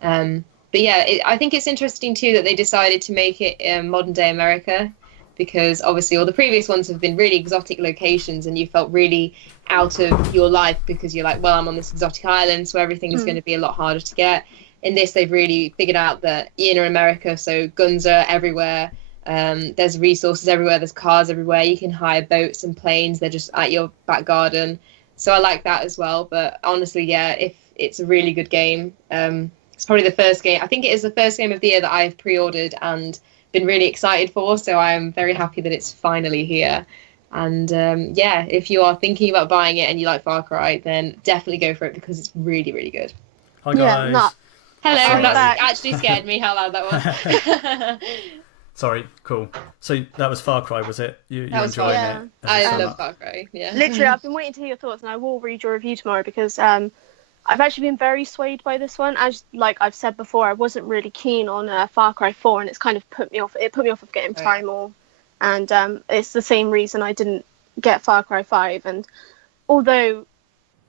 But yeah, I think it's interesting too that they decided to make it modern day America, because obviously all the previous ones have been really exotic locations and you felt really out of your life because you're like, well, I'm on this exotic island, so everything is going to be a lot harder to get. In this, they've really figured out that in America, so guns are everywhere. There's resources everywhere. There's cars everywhere. You can hire boats and planes. They're just at your back garden. So I like that as well. But honestly, yeah, it's a really good game. It's probably the first game. I think it is the first game of the year that I've pre-ordered and been really excited for. So I'm very happy that it's finally here. And yeah, if you are thinking about buying it and you like Far Cry, then definitely go for it because it's really, really good. Hi guys. Hello, that actually scared me how loud that was. Sorry, cool. So that was Far Cry, was it? You're enjoying it? I love Far Cry, yeah. Literally, I've been waiting to hear your thoughts, and I will read your review tomorrow because I've actually been very swayed by this one. As like I've said before, I wasn't really keen on Far Cry 4, and it's kind of put me off. It put me off of getting Primal, and it's the same reason I didn't get Far Cry 5. And although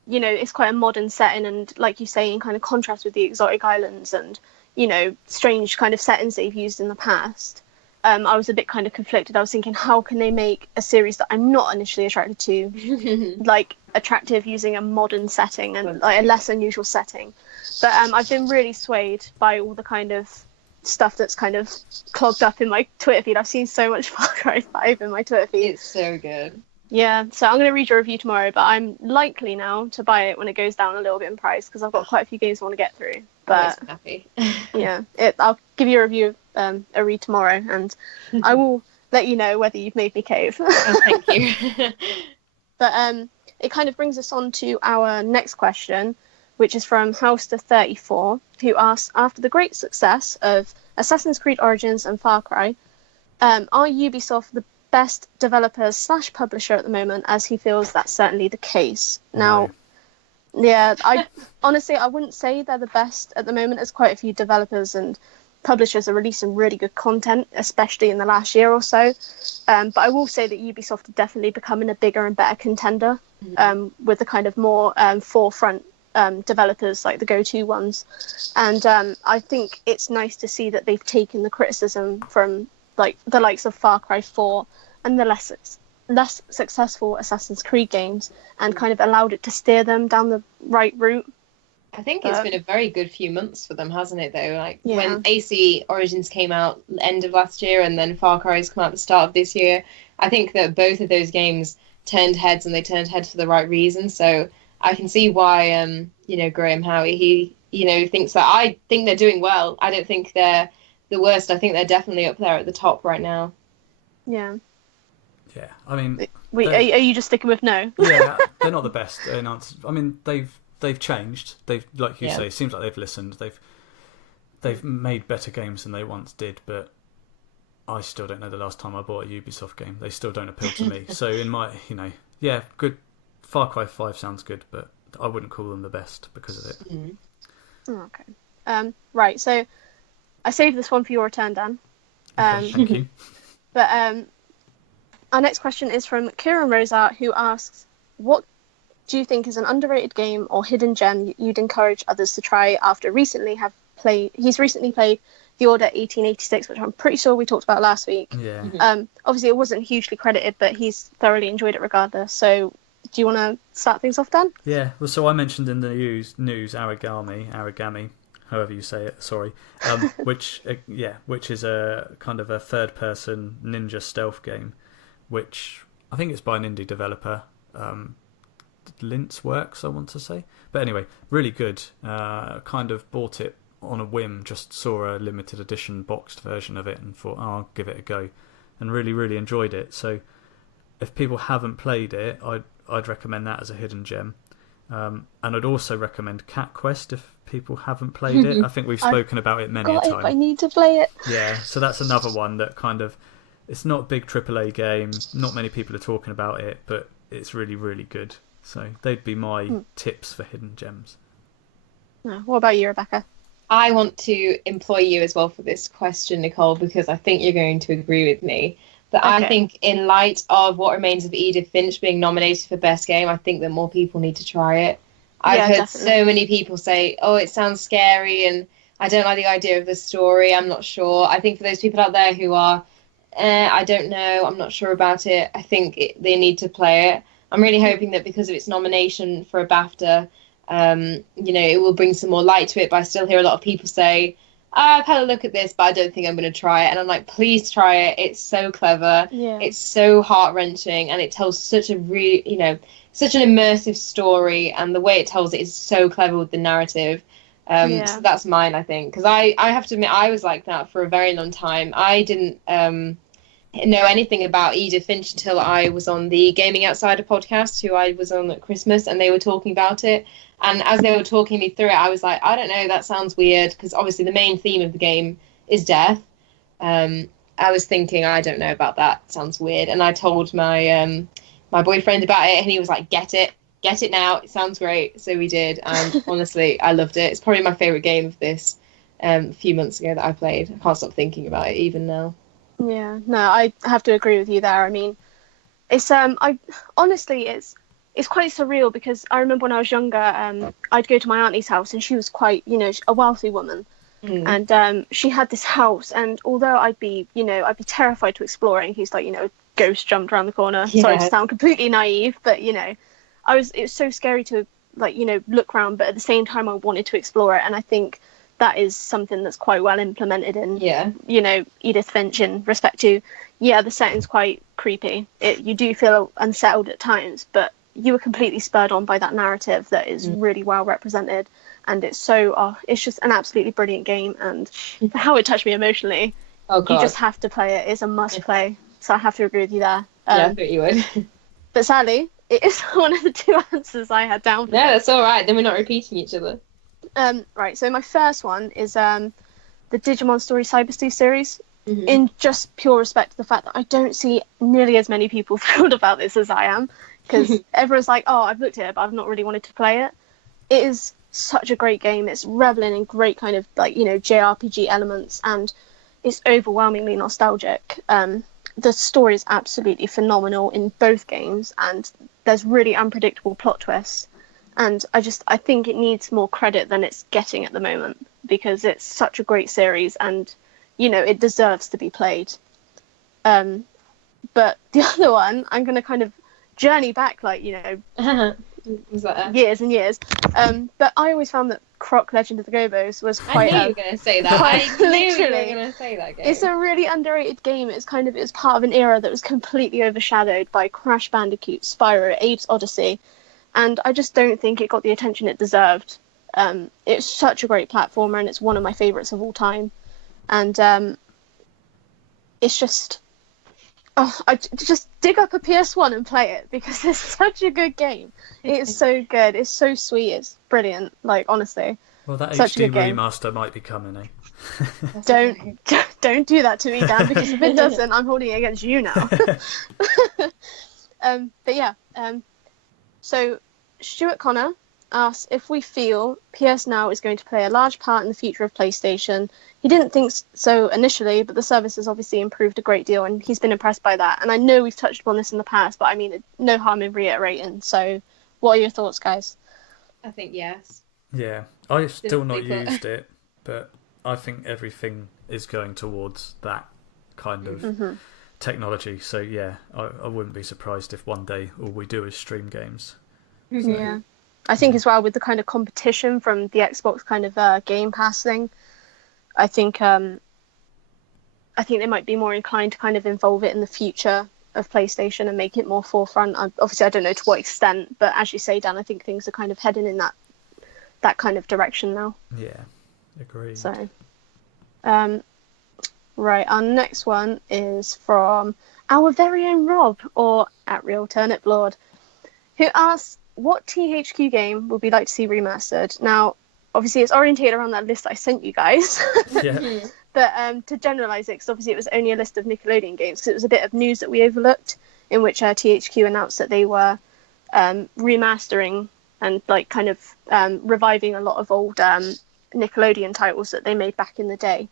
it's quite a modern setting, and like you say, in kind of contrast with the exotic islands and strange kind of settings they've used in the past. I was a bit kind of conflicted. I was thinking, how can they make a series that I'm not initially attracted to, like attractive using a modern setting and like a less unusual setting? But I've been really swayed by all the kind of stuff that's kind of clogged up in my Twitter feed. I've seen so much Far Cry 5 in my Twitter feed. It's so good. Yeah, so I'm going to read your review tomorrow, but I'm likely now to buy it when it goes down a little bit in price because I've got quite a few games I want to get through. But happy. Yeah, I'll give you a review, a read tomorrow, and I will let you know whether you've made me cave. Oh, thank you. But it kind of brings us on to our next question, which is from House34, who asks, after the great success of Assassin's Creed Origins and Far Cry, are Ubisoft the best developers / publisher at the moment, as he feels that's certainly the case. Now, yeah, I honestly, I wouldn't say they're the best at the moment, as quite a few developers and publishers are releasing really good content, especially in the last year or so. But I will say that Ubisoft are definitely becoming a bigger and better contender, with the kind of more forefront developers, like the go-to ones. And I think it's nice to see that they've taken the criticism from like the likes of Far Cry 4 and the less successful Assassin's Creed games and kind of allowed it to steer them down the right route. I think it's been a very good few months for them, hasn't it, though? Like when AC Origins came out end of last year and then Far Cry's come out at the start of this year, I think that both of those games turned heads, and they turned heads for the right reasons. So I can see why, Graham Howe, he thinks that. I think they're doing well. I don't think they're the worst. I think they're definitely up there at the top right now. Yeah. Yeah, I mean, Wait, are you just sticking with no? yeah, they're not the best in answer. I mean, they've changed. They've, like you say, it seems like they've listened. They've made better games than they once did, but I still don't know the last time I bought a Ubisoft game. They still don't appeal to me. So in my, yeah, good. Far Cry 5 sounds good, but I wouldn't call them the best because of it. Okay. Right. So I saved this one for your return, Dan. Okay, thank you. But our next question is from Kieran Rosa, who asks, "What do you think is an underrated game or hidden gem you'd encourage others to try after He's recently played The Order 1886, which I'm pretty sure we talked about last week. Yeah. Obviously, it wasn't hugely credited, but he's thoroughly enjoyed it regardless. So, do you want to start things off, Dan? Yeah. Well, so I mentioned in the news Aragami, however you say it. Sorry. Which is a kind of a third-person ninja stealth game, which I think it's by an indie developer. Lintz Works, I want to say. But anyway, really good. Kind of bought it on a whim, just saw a limited edition boxed version of it and thought, I'll give it a go, and really, really enjoyed it. So if people haven't played it, I'd recommend that as a hidden gem. And I'd also recommend Cat Quest if people haven't played it. I think we've spoken about it many a time. I need to play it. Yeah, so that's another one that kind of, it's not a big AAA game, not many people are talking about it, but it's really, really good. So they'd be my tips for hidden gems. What about you, Rebecca? I want to employ you as well for this question, Nicole, because I think you're going to agree with me. That okay. I think in light of What Remains of Edith Finch being nominated for Best Game, I think that more people need to try it. I've heard definitely. So many people say, oh, it sounds scary and I don't like the idea of the story, I'm not sure. I think for those people out there who are, I don't know, I'm not sure about it, I think they need to play it. I'm really hoping that because of its nomination for a BAFTA, it will bring some more light to it. But I still hear a lot of people say, I've had a look at this, but I don't think I'm going to try it. And I'm like, please try it. It's so clever. Yeah. It's so heart-wrenching. And it tells such a such an immersive story. And the way it tells it is so clever with the narrative. So that's mine, I think. Because I have to admit, I was like that for a very long time. I didn't know anything about Edith Finch until I was on the Gaming Outsider podcast, who I was on at Christmas, and they were talking about it. And as they were talking me through it, I was like, I don't know, that sounds weird, because obviously the main theme of the game is death. I was thinking, I don't know about that, sounds weird. And I told my my boyfriend about it, and he was like, get it now, it sounds great. So we did, and honestly, I loved it. It's probably my favourite game of this a few months ago that I played. I can't stop thinking about it even now. Yeah, no, I have to agree with you there. I mean, it's it's quite surreal, because I remember when I was younger, I'd go to my auntie's house, and she was quite, a wealthy woman, and she had this house, and although I'd be terrified to explore it in case, a ghost jumped around the corner. Yeah. Sorry to sound completely naive, but it was so scary to look around, but at the same time I wanted to explore it, and I think that is something that's quite well implemented in, Edith Finch, in respect to, the setting's quite creepy. You do feel unsettled at times, but you were completely spurred on by that narrative that is really well represented. And it's it's just an absolutely brilliant game. And for how it touched me emotionally, you just have to play it. It's a must play. So I have to agree with you there. I thought you would. But sadly, it is one of the two answers I had down for No, that's all right. Then we're not repeating each other. Right, so my first one is the Digimon Story Cyberstoo series, in just pure respect to the fact that I don't see nearly as many people thrilled about this as I am, because everyone's like, oh, I've looked at it, but I've not really wanted to play it. It is such a great game. It's reveling in great kind of JRPG elements, and it's overwhelmingly nostalgic. The story is absolutely phenomenal in both games, and there's really unpredictable plot twists. And I think it needs more credit than it's getting at the moment, because it's such a great series, and, it deserves to be played. But the other one, I'm going to kind of journey back, years and years. But I always found that Croc Legend of the Gobos was quite... I knew you were going to say that. I knew you were going to say that game. It's a really underrated game. It was part of an era that was completely overshadowed by Crash Bandicoot, Spyro, Abe's Odyssey. And I just don't think it got the attention it deserved. It's such a great platformer, and it's one of my favorites of all time. And it's just, I just dig up a PS1 and play it because it's such a good game. It's so good. It's so sweet. It's brilliant. Like, honestly. Well, that Such a HD good game. remaster might be coming, eh? Don't do that to me, Dan, because if it doesn't, I'm holding it against you now. But yeah, so Stuart Connor asks if we feel PS Now is going to play a large part in the future of PlayStation. He didn't think so initially, but the service has obviously improved a great deal, and he's been impressed by that. And I know we've touched upon this in the past, but I mean, no harm in reiterating. So what are your thoughts, guys? I think yes. Yeah, I've still not People- used it, but I think everything is going towards that kind of technology. So yeah, I wouldn't be surprised if one day all we do is stream games. Yeah. I think as well with the kind of competition from the Xbox kind of Game Pass thing, I think they might be more inclined to kind of involve it in the future of PlayStation and make it more forefront. Obviously, I don't know to what extent, but as you say, Dan, I think things are kind of heading in that kind of direction now. Yeah, agreed. So, right, our next one is from our very own Rob, or at Real Turnip Lord, who asks, what THQ game would we like to see remastered? Now, obviously, it's orientated around that list I sent you guys. Yeah. But to generalise it, because obviously it was only a list of Nickelodeon games, because it was a bit of news that we overlooked, in which THQ announced that they were remastering and like kind of reviving a lot of old Nickelodeon titles that they made back in the day.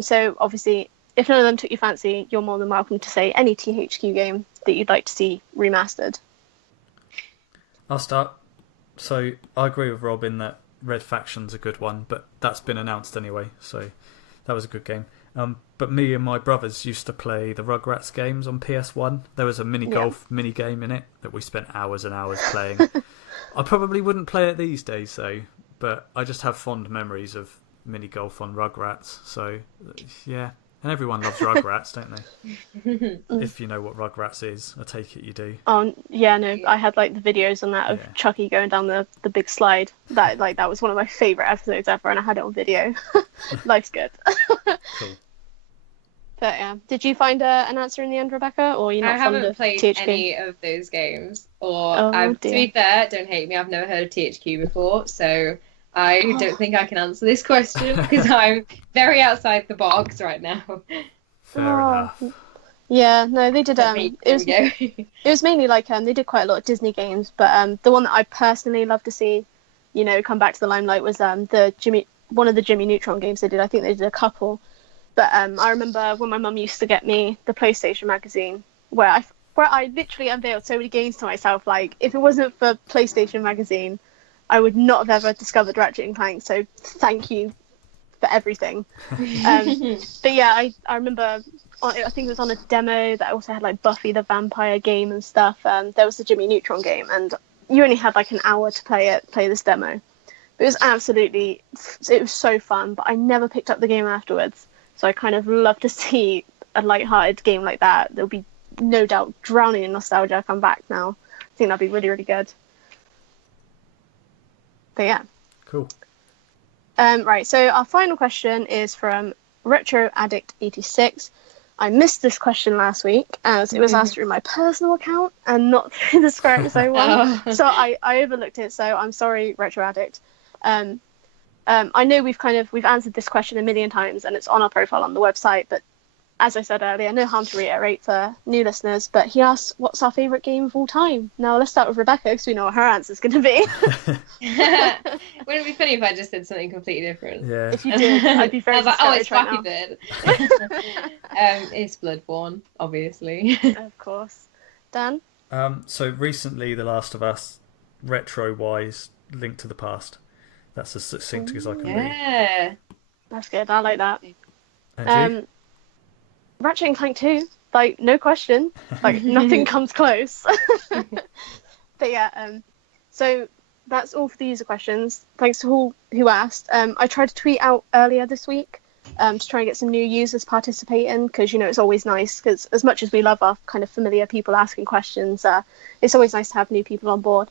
So obviously, if none of them took your fancy, you're more than welcome to say any THQ game that you'd like to see remastered. I'll start. So I agree with Rob in that Red Faction's a good one, but that's been announced anyway, so that was a good game. But me and my brothers used to play the Rugrats games on PS1. There was a mini golf mini game in it that we spent hours and hours playing. I probably wouldn't play it these days though, but I just have fond memories of mini golf on Rugrats. So yeah, and everyone loves Rugrats, don't they? If you know what Rugrats is, I take it you do. Yeah, no, I had like the videos on that of Chucky going down the big slide. That was one of my favourite episodes ever, and I had it on video. Life's good. Cool. But yeah, did you find an answer in the end, Rebecca, or are you not I fond haven't of played THQ? any of those games, or Oh, to be fair, don't hate me, I've never heard of THQ before, so I don't think I can answer this question because I'm very outside the box right now. Fair enough. Yeah, no, they did. There we go. It was mainly like they did quite a lot of Disney games, but the one that I personally love to see, come back to the limelight was one of the Jimmy Neutron games they did. I think they did a couple, but I remember when my mum used to get me the PlayStation magazine, where I literally unveiled so many games to myself. Like, if it wasn't for PlayStation magazine, I would not have ever discovered Ratchet and Clank. So thank you for everything. But yeah, I remember. I think it was on a demo that also had like Buffy the Vampire game and stuff. There was the Jimmy Neutron game, and you only had like an hour to play this demo. But it was so fun. But I never picked up the game afterwards. So I kind of love to see a light-hearted game like that. There'll be no doubt drowning in nostalgia come back now. I think that'd be really, really good. But yeah. Cool. Right, so our final question is from Retro Addict 86. I missed this question last week as it was asked through my personal account and not through the SquareXO one. So I overlooked it, so I'm sorry, Retro Addict. I know we've answered this question a million times and it's on our profile on the website, but as I said earlier, no harm to reiterate for new listeners, but he asks, what's our favourite game of all time? Now, let's start with Rebecca, because we know what her answer's going to be. Wouldn't it be funny if I just said something completely different? Yeah. If you did, I'd be very I was like, oh, it's discouraged Flappy right Bird. It's Bloodborne, obviously. now. Of course. Dan? So recently, The Last of Us, retro-wise, Link to the Past. That's as succinct as I can be. Yeah. That's good, I like that. And you? Ratchet and Clank 2, like, no question. Like, nothing comes close. But yeah, so that's all for the user questions. Thanks to all who asked. I tried to tweet out earlier this week to try and get some new users participating, because, it's always nice, because as much as we love our kind of familiar people asking questions, it's always nice to have new people on board.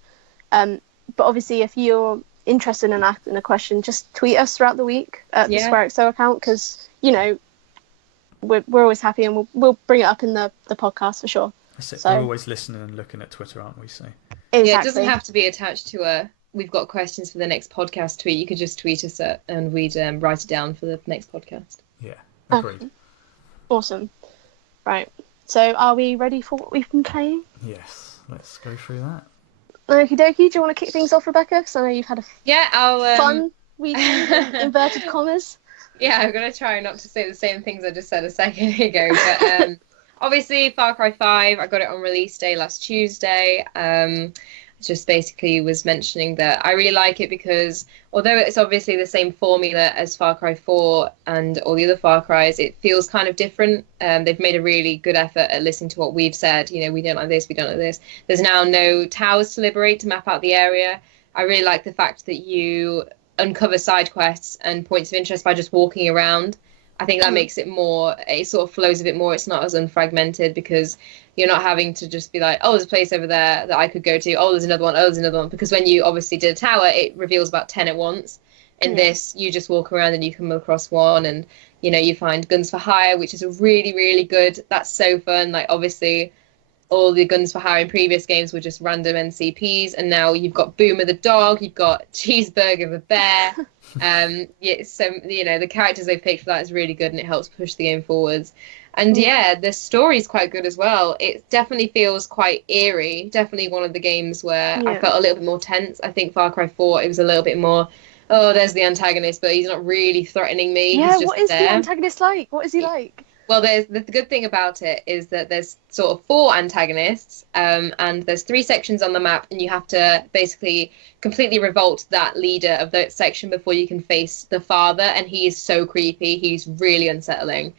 But obviously, if you're interested in asking a question, just tweet us throughout the week at the Yeah. SquareXO account, because we're always happy, and we'll bring it up in the podcast for sure. That's it. So- We're always listening and looking at Twitter, aren't we? So Exactly. Yeah, it doesn't have to be attached to a we've got questions for the next podcast tweet. You could just tweet us and we'd write it down for the next podcast. yeah, agreed. Okay. Awesome. Right. So are we ready for what we've been playing? Yes, let's go through that. Okie dokie. Do you want to kick things off, Rebecca? Because I know you've had a Yeah, I'll fun weekend, in inverted commas. Yeah, I'm gonna try not to say the same things I just said a second ago. But obviously, Far Cry 5. I got it on release day last Tuesday. Just basically was mentioning that I really like it because although it's obviously the same formula as Far Cry 4 and all the other Far Cries, it feels kind of different. They've made a really good effort at listening to what we've said. We don't like this, we don't like this. There's now no towers to liberate to map out the area. I really like the fact that you uncover side quests and points of interest by just walking around. I think that makes it sort of flows a bit more. It's not as unfragmented because you're not having to just be like, oh, there's a place over there that I could go to. Oh, there's another one. Oh, there's another one. Because when you obviously did a tower, it reveals about 10 at once. In this, you just walk around and you come across one, and, you find guns for hire, which is a really, really good. That's so fun. Like, obviously, all the guns for hire in previous games were just random NCPs, and now you've got Boomer the dog, you've got Cheeseburger the bear. So the characters they picked for that is really good, and it helps push the game forwards. And the story's quite good as well. It definitely feels quite eerie. Definitely one of the games where I felt a little bit more tense. I think Far Cry 4, it was a little bit more, oh, there's the antagonist, but he's not really threatening me. Yeah, he's just what is there. the antagonist like? What is he like? Well, there's the good thing about it is that there's sort of 4 antagonists, and there's 3 sections on the map, and you have to basically completely revolt that leader of that section before you can face the father, and he is so creepy. He's really unsettling.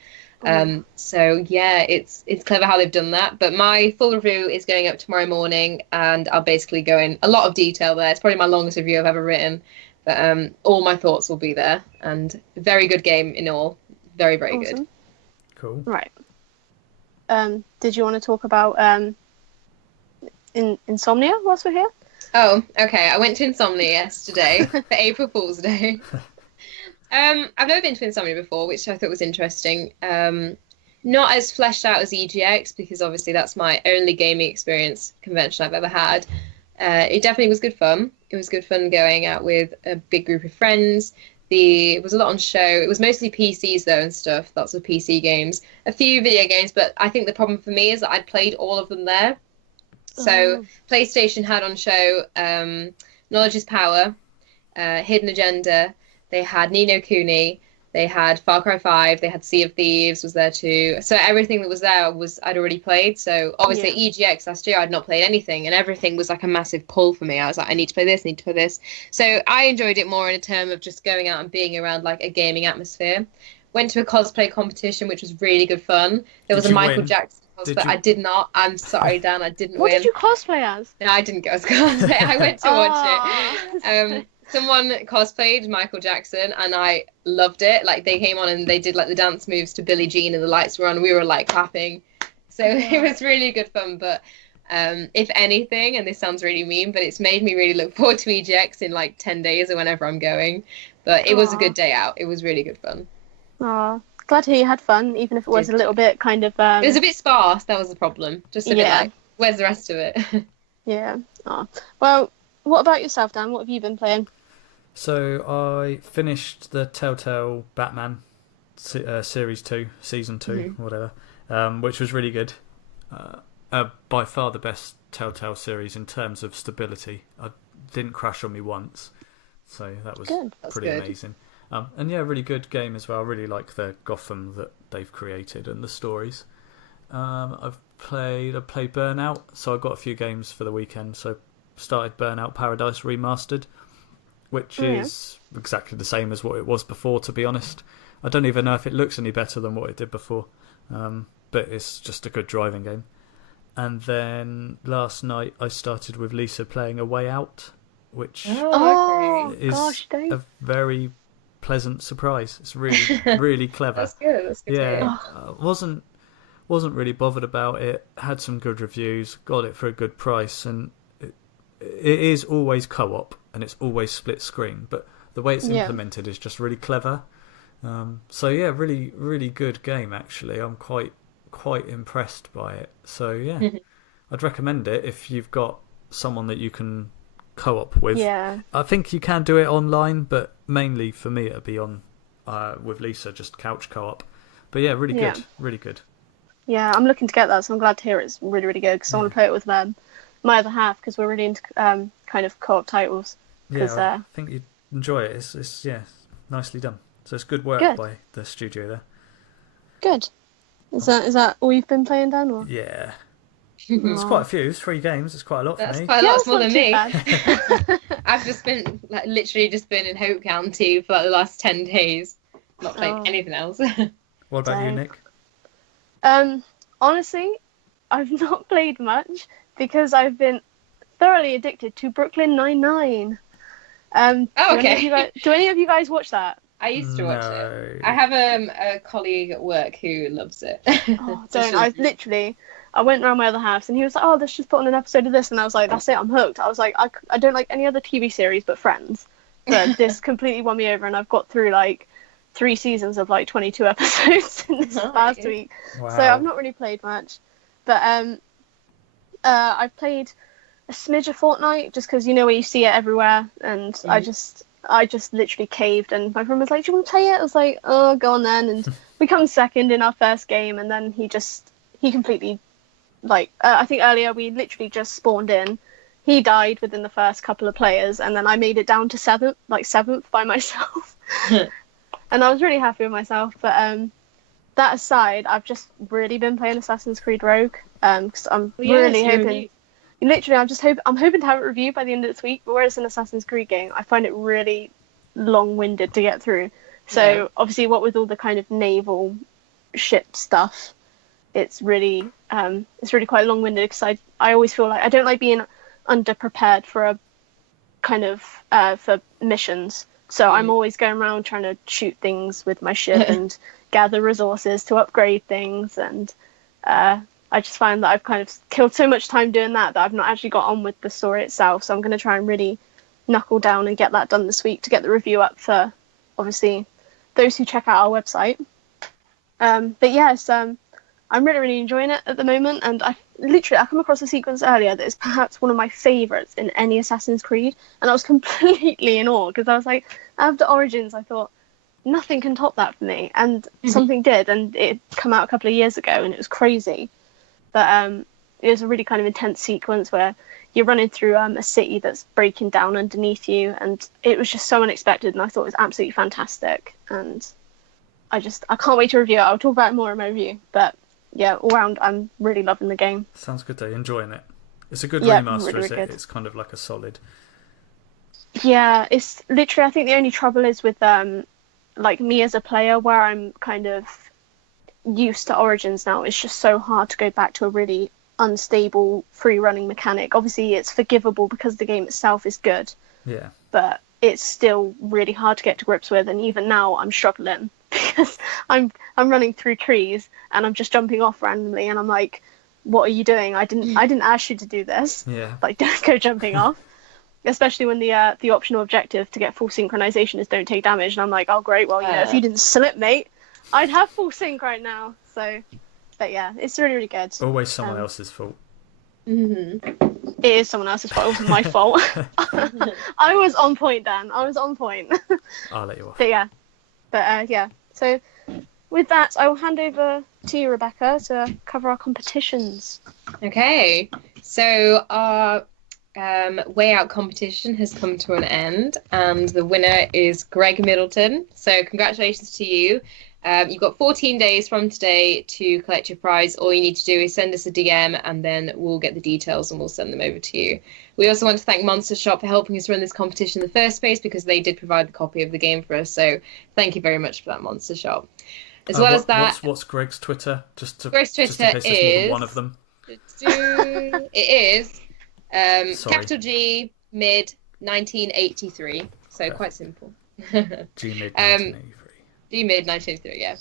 So yeah, it's clever how they've done that. But my full review is going up tomorrow morning, and I'll basically go in a lot of detail there. It's probably my longest review I've ever written, but all my thoughts will be there. And very good game in all. Very, very good. Cool. Right. Did you want to talk about Insomnia whilst we're here? Oh, okay. I went to Insomnia yesterday for April Fool's Day. I've never been to Insomnia before, which I thought was interesting. Not as fleshed out as EGX, because obviously that's my only gaming experience convention I've ever had. It definitely was good fun. It was good fun going out with a big group of friends. It was a lot on show. It was mostly PCs though and stuff. Lots of PC games, a few video games. But I think the problem for me is that I'd played all of them there. So PlayStation had on show Knowledge is Power, Hidden Agenda. They had Ni no Kuni. They had Far Cry 5. They had Sea of Thieves was there too. So everything that was there I'd already played. So obviously EGX last year I'd not played anything, and everything was like a massive pull for me. I was like, I need to play this, need to play this. So I enjoyed it more in a term of just going out and being around like a gaming atmosphere. Went to a cosplay competition, which was really good fun. There was a Michael Jackson cosplay. I did not. I'm sorry, Dan. I didn't What win. did you cosplay as? No, I didn't go as cosplay. I went to watch it. Someone cosplayed Michael Jackson, and I loved it. Like, they came on and they did like the dance moves to Billie Jean, and the lights were on. We were like clapping. So it was really good fun. But if anything, and this sounds really mean, but it's made me really look forward to EGX in like 10 days or whenever I'm going. But it was a good day out. It was really good fun. Aw, glad to hear you had fun, even if it was a little bit kind of... It was a bit sparse, that was the problem. Just a bit like, where's the rest of it? Yeah. Aw. Well, what about yourself, Dan? What have you been playing? So I finished the Telltale Batman Series 2, Season 2, whatever, which was really good. By far the best Telltale series in terms of stability. I didn't crash on me once, so that was pretty amazing. And yeah, really good game as well. I really like the Gotham that they've created and the stories. I've played Burnout, so I got a few games for the weekend. So started Burnout Paradise Remastered, which is exactly the same as what it was before, to be honest. I don't even know if it looks any better than what it did before, but it's just a good driving game. And then last night I started with Lisa playing A Way Out, which is a very pleasant surprise. It's really, really clever. That's good. That's good. Yeah, wasn't really bothered about it. Had some good reviews. Got it for a good price, and it is always co-op and it's always split screen, but the way it's Yeah. implemented is just really clever. So yeah, really, really good game actually. I'm quite impressed by it. So yeah, I'd recommend it if you've got someone that you can co-op with. Yeah. I think you can do it online, but mainly for me it'd be on with Lisa, just couch co-op. But yeah, really Yeah. good, really good. Yeah, I'm looking to get that, so I'm glad to hear it's really, really good, because I want to play it with my other half, because we're really into kind of co-op titles. Yeah, I think you'd enjoy it. It's nicely done. So it's good work Good. by the studio there. Good. Is that all you've been playing, Dan? Or? Yeah. It's quite a few. It's 3 games. It's quite a lot for That's me. quite a lot it's more not than too me. bad. I've just been literally just been in Hope County for the last 10 days, not playing anything else. What about you, Dang. Nick? Honestly, I've not played much because I've been thoroughly addicted to Brooklyn Nine-Nine. Oh, okay. Do any of you guys watch that? I used to watch No. it. I have a colleague at work who loves it. Oh, don't. I went around my other house and he was like, oh, let's just put on an episode of this. And I was like, that's it, I'm hooked. I was like, I don't like any other TV series but Friends. But this completely won me over, and I've got through like 3 seasons of like 22 episodes in this past week. Wow. So I've not really played much. But I've played a smidge of Fortnite just because where you see it everywhere. And I just literally caved, and my friend was like, do you want to play it? I was like, oh, go on then. And we come second in our first game, and then he completely, I think earlier we literally just spawned in. He died within the first couple of players, and then I made it down to seventh by myself. And I was really happy with myself. But that aside, I've just really been playing Assassin's Creed Rogue, because I'm really hoping. Literally, I'm hoping to have it reviewed by the end of this week. But whereas an Assassin's Creed game, I find it really long-winded to get through. So obviously, what with all the kind of naval ship stuff, it's really quite long-winded, because I always feel like I don't like being underprepared for a kind of for missions. So I'm always going around trying to shoot things with my ship and gather resources to upgrade things, and I just find that I've kind of killed so much time doing that I've not actually got on with the story itself. So I'm going to try and really knuckle down and get that done this week to get the review up for, obviously, those who check out our website. But yes, I'm really, really enjoying it at the moment. And I come across a sequence earlier that is perhaps one of my favourites in any Assassin's Creed. And I was completely in awe, because I was like, after Origins, I thought, nothing can top that for me. And something did, and it came out a couple of years ago, and it was crazy. But it was a really kind of intense sequence where you're running through a city that's breaking down underneath you, and it was just so unexpected, and I thought it was absolutely fantastic. And I can't wait to review it. I'll talk about it more in my review. But yeah, all round, I'm really loving the game. Sounds good though. Enjoying it. It's a good Yeah, remaster, really, is really it? good. It's kind of like a solid. Yeah, it's literally, I think the only trouble is with me as a player, where I'm kind of used to Origins now. It's just so hard to go back to a really unstable free running mechanic. Obviously it's forgivable because the game itself is good, but it's still really hard to get to grips with, and even now I'm struggling because I'm running through trees and I'm just jumping off randomly, and I'm like, what are you doing? I didn't ask you to do this. Like, don't go jumping off. Especially when the optional objective to get full synchronization is don't take damage, and I'm like, oh great, well, if you didn't slip, mate, I'd have full sync right now. So, but yeah, it's really, really good. Always someone else's fault. It is someone else's fault. It wasn't my fault. I was on point, Dan. I was on point. I'll let you off. But yeah. So with that, I will hand over to you, Rebecca, to cover our competitions. Okay, so our Way Out competition has come to an end, and the winner is Greg Middleton. So congratulations to you. You've got 14 days from today to collect your prize. All you need to do is send us a DM, and then we'll get the details and we'll send them over to you. We also want to thank Monster Shop for helping us run this competition in the first place, because they did provide the copy of the game for us. So thank you very much for that, Monster Shop. As well as that, what's Greg's Twitter? Greg's Twitter just in case there's more than one of them. It is capital G mid 1983. So quite simple. G mid 1983. Mid 1983, yeah.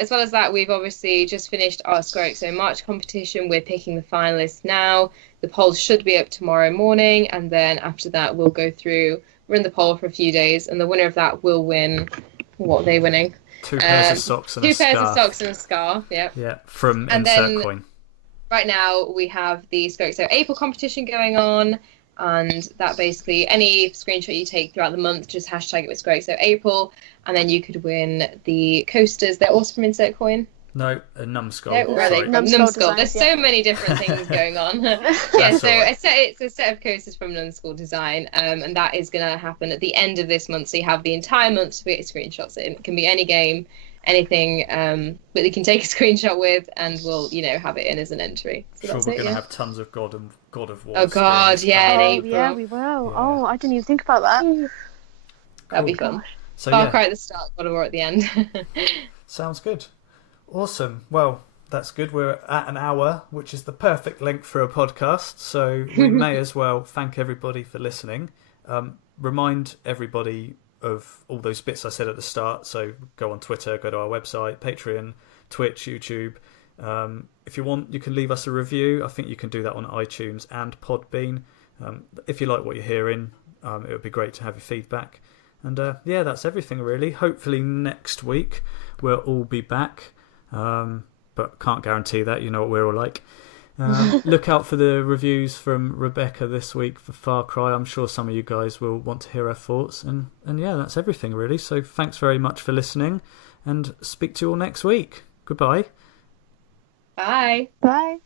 As well as that, we've obviously just finished our SquareXO March competition. We're picking the finalists now. The poll should be up tomorrow morning, and then after that we'll go through, run the poll for a few days, and the winner of that will win. What are they winning? 2 pairs of socks and a two scarf. pairs of socks and a scarf. Yep. Yeah, from And Insert then Coin. right now we have the SquareXO April competition going on, and that basically any screenshot you take throughout the month, just hashtag it with SquareXO April, and then you could win the coasters. They're also from Insert Coin. No, a numbskull. No, where are they? Numbskull. There's so many different things going on. Yeah, so it's a set of coasters from Numbskull Design, and that is going to happen at the end of this month. So you have the entire month to get screenshots in. It can be any game, anything that you can take a screenshot with, and we'll have it in as an entry. So sure, that's we're it, going to yeah. have tons of God of War. Oh God, yeah, in Oh, April. yeah, we will. Yeah. Oh, I didn't even think about that. That'd be Cool. fun. So Far yeah, Cry at the start, God of War at the end. sounds good. Awesome. Well, that's good. We're at an hour, which is the perfect length for a podcast. So we may as well thank everybody for listening. Remind everybody of all those bits I said at the start. So go on Twitter, go to our website, Patreon, Twitch, YouTube. If you want, you can leave us a review. I think you can do that on iTunes and Podbean. If you like what you're hearing, it would be great to have your feedback. And yeah, that's everything really. Hopefully next week we'll all be back. But can't guarantee that. You know what we're all like. Look out for the reviews from Rebecca this week for Far Cry. I'm sure some of you guys will want to hear her thoughts. And yeah, that's everything really. So thanks very much for listening, and speak to you all next week. Goodbye. Bye. Bye.